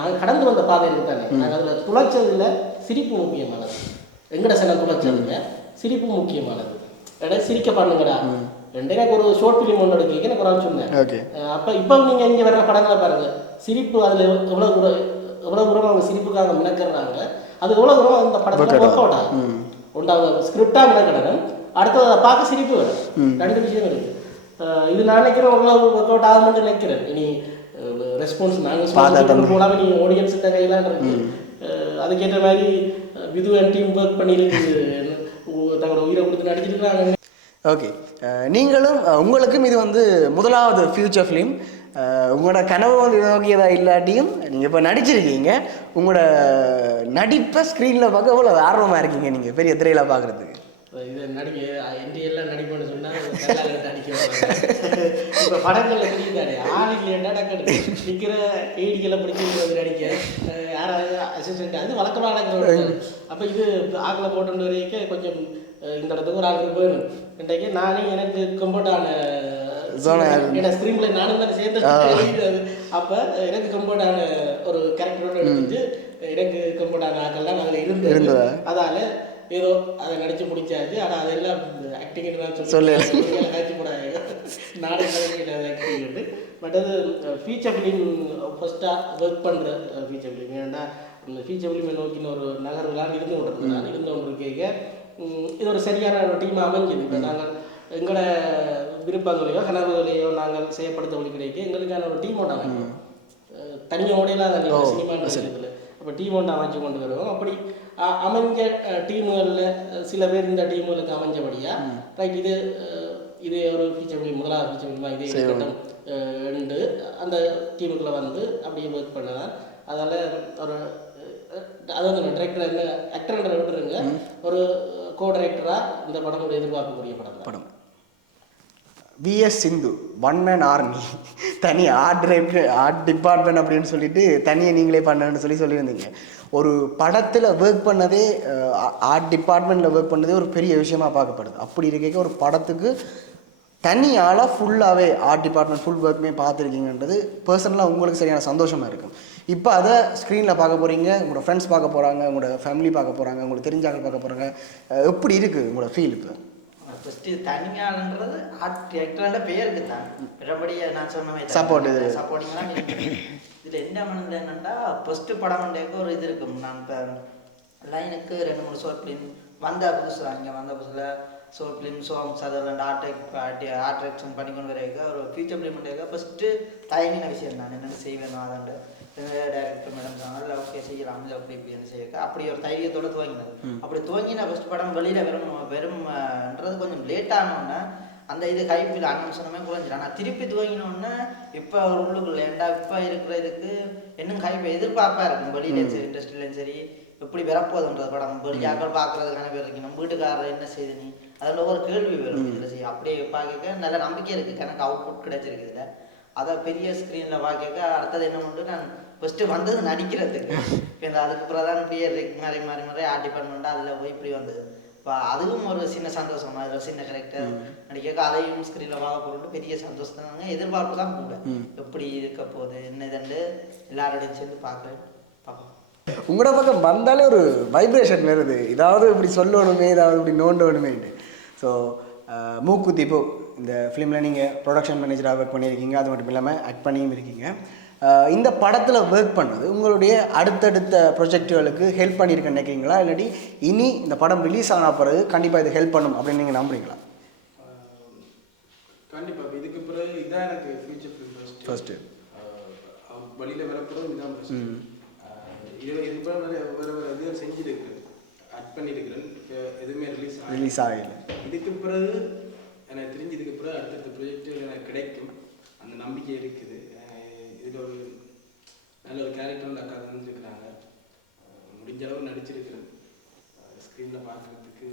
நாங்கள் கடந்து வந்த பாதை இருக்கு தானே, நாங்கள் அதில் துளைச்சதில் சிரிப்பு முக்கியமானது. எங்கட சில துளைச்சதுல சிரிப்பு முக்கியமானது. சிரிக்க பண்ணுங்கடா எனக்கு ஒரு ஷார்ட் ஃபிலிம் ஒன்று எடுக்க எனக்கு ஒரு ஆள் சொன்னேன். அப்போ இப்போ நீங்கள் இங்கே வர படங்களை பாருங்க, சிரிப்பு அதில் எவ்வளோ தூரம் அவங்க சிரிப்புக்காக மினக்கிறாங்க. அது எவ்வளோ தூரம் அந்த படத்தில் ஒர்க் அவுட் ஆகும். ஒன்றாவது ஸ்கிரிப்டாக மினக்கடணும், அடுத்தது அதை பார்க்க சிரிப்பு வரும். 2 விஷயம் இருக்குது. இது நான் நினைக்கிறேன் ஓரளவு ஒர்க் அவுட் ஆகும்னு நினைக்கிறேன். இனி ரெஸ்பான்ஸ் நாங்கள் போடாமல் நீ ஆடியன்ஸ் இந்த கையிலான் இருக்கு. அதுக்கேற்ற மாதிரி விது அண்ட் டீம் ஒர்க் பண்ணியிருக்கு, தங்களோட உயிரை கொடுத்து நடிச்சிருக்காங்க. ஓகே, நீங்களும் உங்களுக்கும் இது வந்து முதலாவது ஃபியூச்சர் ஃபிலிம். உங்களோட கனவு வந்து நோக்கியதாக இல்லாட்டியும் நீங்கள் இப்போ நடிச்சிருக்கீங்க. உங்களோட நடிப்பை ஸ்க்ரீனில் பார்க்க எவ்வளோ ஆர்வமாக இருக்கீங்க நீங்கள் பெரிய திரையில் பார்க்குறதுக்கு? இது நடிக்க எல்லாம் நடிப்பேன்னு சொன்னால் நடிக்க இப்போ படங்களில் தெரியுதானே ஆணைகள் என்ன நடக்கிறது நிற்கிற ஏடிகளை பிடிக்கிறது நடிக்க யாராவது அசிஸ்டண்ட் அது வழக்கமாக நடக்கிற. அப்போ இது ஆக்களை போட்டு வரைக்கும் கொஞ்சம் இந்த இடத்துக்கு ஒரு ஆளுக்கு போயிடும். இன்றைக்கு நானே எனக்கு கம்ஃபர்டான என்னோட ஸ்க்ரீன்ல நானும் தான் சேர்ந்து அப்போ எனக்கு கம்ஃபர்டான ஒரு கேரக்டரோட எடுத்துட்டு எனக்கு கம்ஃபர்டான ஆக்கெல்லாம் அதில் இருந்தது. அதால் ஏதோ அதை நடிச்சு முடிச்சாச்சு. ஆனால் அதெல்லாம் ஆக்டிங் சொல்லி காய்ச்சி போடாது நாடகம். பட் அது ஃபீச்சர் ஃபிலிம் ஃபர்ஸ்ட்டாக ஒர்க் பண்ணுற ஃபீச்சர் ஃபிலிம். ஏன்னா இந்த ஃபீச்சர் ஃபிலிமை நோக்கின ஒரு நகர்வுலாம் இருந்து கொண்டு கேட்க இது ஒரு சரியான ஒரு டீமாக அமைஞ்சுது. இப்போ நாங்கள் எங்களோட விருப்பங்களையோ கனவுகளையோ நாங்கள் செயற்படுத்த வழி கிடைக்க எங்களுக்கான ஒரு டீம் ஒன்று அமைக்கும். தனியாக ஓடையெல்லாம் தான் சினிமா விஷயத்தில். அப்போ டீம் ஒன்று அமைச்சு கொண்டு வருவோம். அப்படி அமைஞ்ச டீமுகளில் சில பேர் இந்த டீமுகளுக்கு அமைஞ்சபடியாக ரைட் இது ஒரு ஃபீச்சர் ஃபிலிம் முதலாவது ஃபீச்சர் ஃபிலிமாக இதே கட்டம் ரெண்டு அந்த டீமுக்குள்ளே வந்து அப்படியே ஒர்க் பண்ணதான். அதால் ஒரு அதாவது டைரக்டர் இந்த ஆக்டர்ன்ற விட்டுருங்க, ஒரு கோ டைரக்டராக இந்த படம் ஒரு எதிர்பார்க்கக்கூடிய படம். விஎஸ் சிந்து ஒன் மேன் ஆர்மி, தனி ஆர்ட் டிபார்ட்மெண்ட் அப்படின்னு சொல்லிட்டு தனியை நீங்களே பண்ணணும்னு சொல்லியிருந்தீங்க. ஒரு படத்தில் ஒர்க் பண்ணதே ஆர்ட் டிபார்ட்மெண்ட்டில் ஒர்க் பண்ணதே ஒரு பெரிய விஷயமா பார்க்கப்படுது. அப்படி இருக்க ஒரு படத்துக்கு தனி ஆளாக ஃபுல்லாகவே ஆர்ட் டிபார்ட்மெண்ட் ஃபுல் ஒர்க்குமே பார்த்துருக்கீங்கன்றது பர்சனலாக உங்களுக்கு சரியான சந்தோஷமாக இருக்கும். இப்போ அதை ஸ்க்ரீனில் பார்க்க போகிறீங்க, உங்களோட ஃப்ரெண்ட்ஸ் பார்க்க போகிறாங்க, உங்களோட ஃபேமிலி பார்க்க போகிறாங்க, உங்களுக்கு தெரிஞ்சாங்க பார்க்க போகிறாங்க. எப்படி இருக்குது உங்களோட ஃபீல்? இப்போ ஃபஸ்ட்டு தனியாளன்றது ஆர்ட் டிரெக்டரோட பேருக்கு தான், மற்றபடியே நான் சொன்ன மாதிரி சப்போர்ட்டிங்லாம் இதில் என்ன மனதில் என்னென்னா ஃபஸ்ட்டு படம் ஒரு இது இருக்கும். நான் இப்போ லைனுக்கு 2-3 ஷார்ட் ஃபிலிம் வந்த புதுசாக இங்கே வந்த புதுசில் ஷார்ட் ஃபிலிம் சாங்ஸ் அதெல்லாம் ஆர்ட் டைரக்ஷன் பண்ணிக்கொண்டு வரைக்கும் ஒரு ஃபியூச்சர் ஃபிலிம் ஃபஸ்ட்டு தயங்கின விஷயம் நான் என்னென்ன செய்வேணும் அதாண்டு டைரக்டர் மேடம் சொன்னாலும் ஓகே செய்யலாம் அப்படி இப்படின்னு செய்ய அப்படி ஒரு தைரியத்தோடு துவங்கினது. அப்படி துவங்கினா ஃபஸ்ட் படம் வெளியில் வெறும்ன்றது கொஞ்சம் லேட் ஆனோன்னே அந்த இது கைப்பில் அனுசனமே குறைஞ்சிடும். ஆனால் திருப்பி துவங்கினோடனே இப்போ ஒரு உள்ளுக்குள்ள ஏன்டா இப்போ இருக்கிற இதுக்கு இன்னும் கைப்பை எதிர்பார்ப்பாக இருக்கும். வெளியிலையும் சரி இண்டஸ்ட்ரியிலையும் சரி எப்படி வரப்போகுதுன்றது படம் வெளியாக்கள் பார்க்கறதுக்கான பேர் இருக்கு. நம்ம வீட்டுக்காரர் என்ன செய்யுது நீ அதில் ஒரு கேள்வி வரும். இதில் செய்ய அப்படியே பார்க்க நல்ல நம்பிக்கை இருக்குது. எனக்கு அவுட்புட் கிடைச்சிருக்குதுல அதை பெரிய ஸ்க்ரீனில் பார்க்க அடுத்தது என்ன பண்ணிட்டு நான் ஃபஸ்ட்டு வந்தது நடிக்கிறதுக்கு. இப்போ இந்த அதுக்கு பிரதான இப்படியே மாறி மாறி மாறி ஆர்ட் டிபார்ட்மெண்ட்டாக அதில் போய் இப்படி வந்தது. இப்போ அதுவும் ஒரு சின்ன சந்தோஷம். அதில் சின்ன கேரக்டர் நடிக்க அதையும் ஸ்க்ரீனில் பார்க்க போகிறது பெரிய சந்தோஷம் தாங்க. எதிர்பார்ப்பு தான் கூட எப்படி இருக்க போகுது என்ன இதுண்டு எல்லாரோடையும் சேர்ந்து பார்க்குறேன் பார்ப்போம். உங்களோட பக்கம் வந்தாலே ஒரு வைப்ரேஷன் வருது, ஏதாவது இப்படி சொல்லணுமே ஏதாவது இப்படி நோண்டணுமேட்டு. ஸோ மூக்குத்தி இப்போ இந்த ஃபிலிமில் நீங்கள் ப்ரொடக்ஷன் மேனேஜராக ஒர்க் பண்ணியிருக்கீங்க, அது மட்டும் இல்லாமல் ஆக்ட் பண்ணியும் இருக்கீங்க. இந்த படத்தில் ஒர்க் பண்ணது உங்களுடைய அடுத்தடுத்த ப்ரொஜெக்டுகளுக்கு ஹெல்ப் பண்ணியிருக்கேன்னு நினைக்கிறீங்களா, இல்லாட்டி இனி இந்த படம் ரிலீஸ் ஆன பிறகு கண்டிப்பாக இது ஹெல்ப் பண்ணும் அப்படின்னு நீங்கள் நம்புறீங்களா? கண்டிப்பாக இதுக்கு பிறகு இதான் எனக்கு ஃபியூச்சர் ஃபிலிம் ஃபர்ஸ்ட்டு வழியில் வரப்போகிறது இதுதான் ஃபர்ஸ்ட். இதுக்கு பிறகு வேறு இது செஞ்சுருக்கிறேன், ஆக்ட் பண்ணியிருக்கிறேன், எதுவுமே ரிலீஸ் ஆகலை. இதுக்கு பிறகு எனக்கு தெரிஞ்சு இதுக்கு பிறகு அடுத்தடுத்த ப்ரொஜெக்ட் எனக்கு கிடைக்கும் அந்த நம்பிக்கை இருக்குது. இதில் ஒரு நல்ல ஒரு கேரக்டர் வந்து அக்கா வந்துருக்குறாங்க, முடிஞ்ச அளவு நடிச்சிருக்கிறேன். ஸ்க்ரீனில் பார்க்குறதுக்கு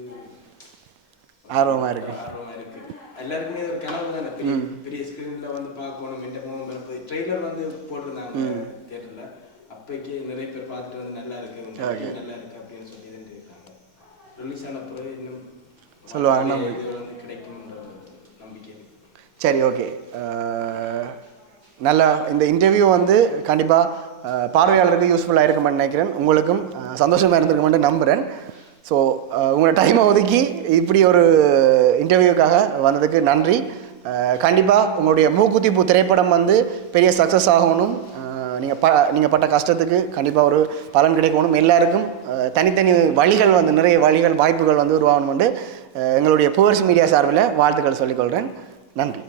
ஆர்வமாக இருக்குது. எல்லாருக்குமே ஒரு கனவு தானே, பெரிய ஸ்க்ரீனில் வந்து பார்க்கணும். என்கிட்ட ட்ரெய்லர் வந்து போட்டிருந்தாங்க தியேட்டரில், அப்போக்கே நிறைய பேர் பார்த்துட்டு வந்து நல்லா இருக்கு நல்லா இருக்கு அப்படின்னு சொல்லி தான் இருக்காங்க. ரிலீஸ் ஆன பிறகு இன்னும் சொல்லுவாங்க இது வந்து கிடைக்கும்ன்ற நம்பிக்கை. சரி, ஓகே. நல்லா இந்த இன்டர்வியூ வந்து கண்டிப்பாக பார்வையாளருக்கு யூஸ்ஃபுல்லாக இருக்குமென்னு நினைக்கிறேன். உங்களுக்கும் சந்தோஷமாக இருந்திருக்குமென்னு நம்புகிறேன். ஸோ உங்களோட டைமை ஒதுக்கி இப்படி ஒரு இன்டர்வியூக்காக வந்ததுக்கு நன்றி. கண்டிப்பாக உங்களுடைய மூக்குத்தி பூ திரைப்படம் வந்து பெரிய சக்ஸஸ் ஆகணும். நீங்கள் பட்ட கஷ்டத்துக்கு கண்டிப்பாக ஒரு பலன் கிடைக்கணும். எல்லாருக்கும் தனித்தனி வழிகள் வந்து நிறைய வழிகள் வாய்ப்புகள் வந்து உருவாகணும்னு எங்களுடைய புவர்ஸ் மீடியா சார்பில் வாழ்த்துக்கள் சொல்லிக்கொள்கிறேன். நன்றி.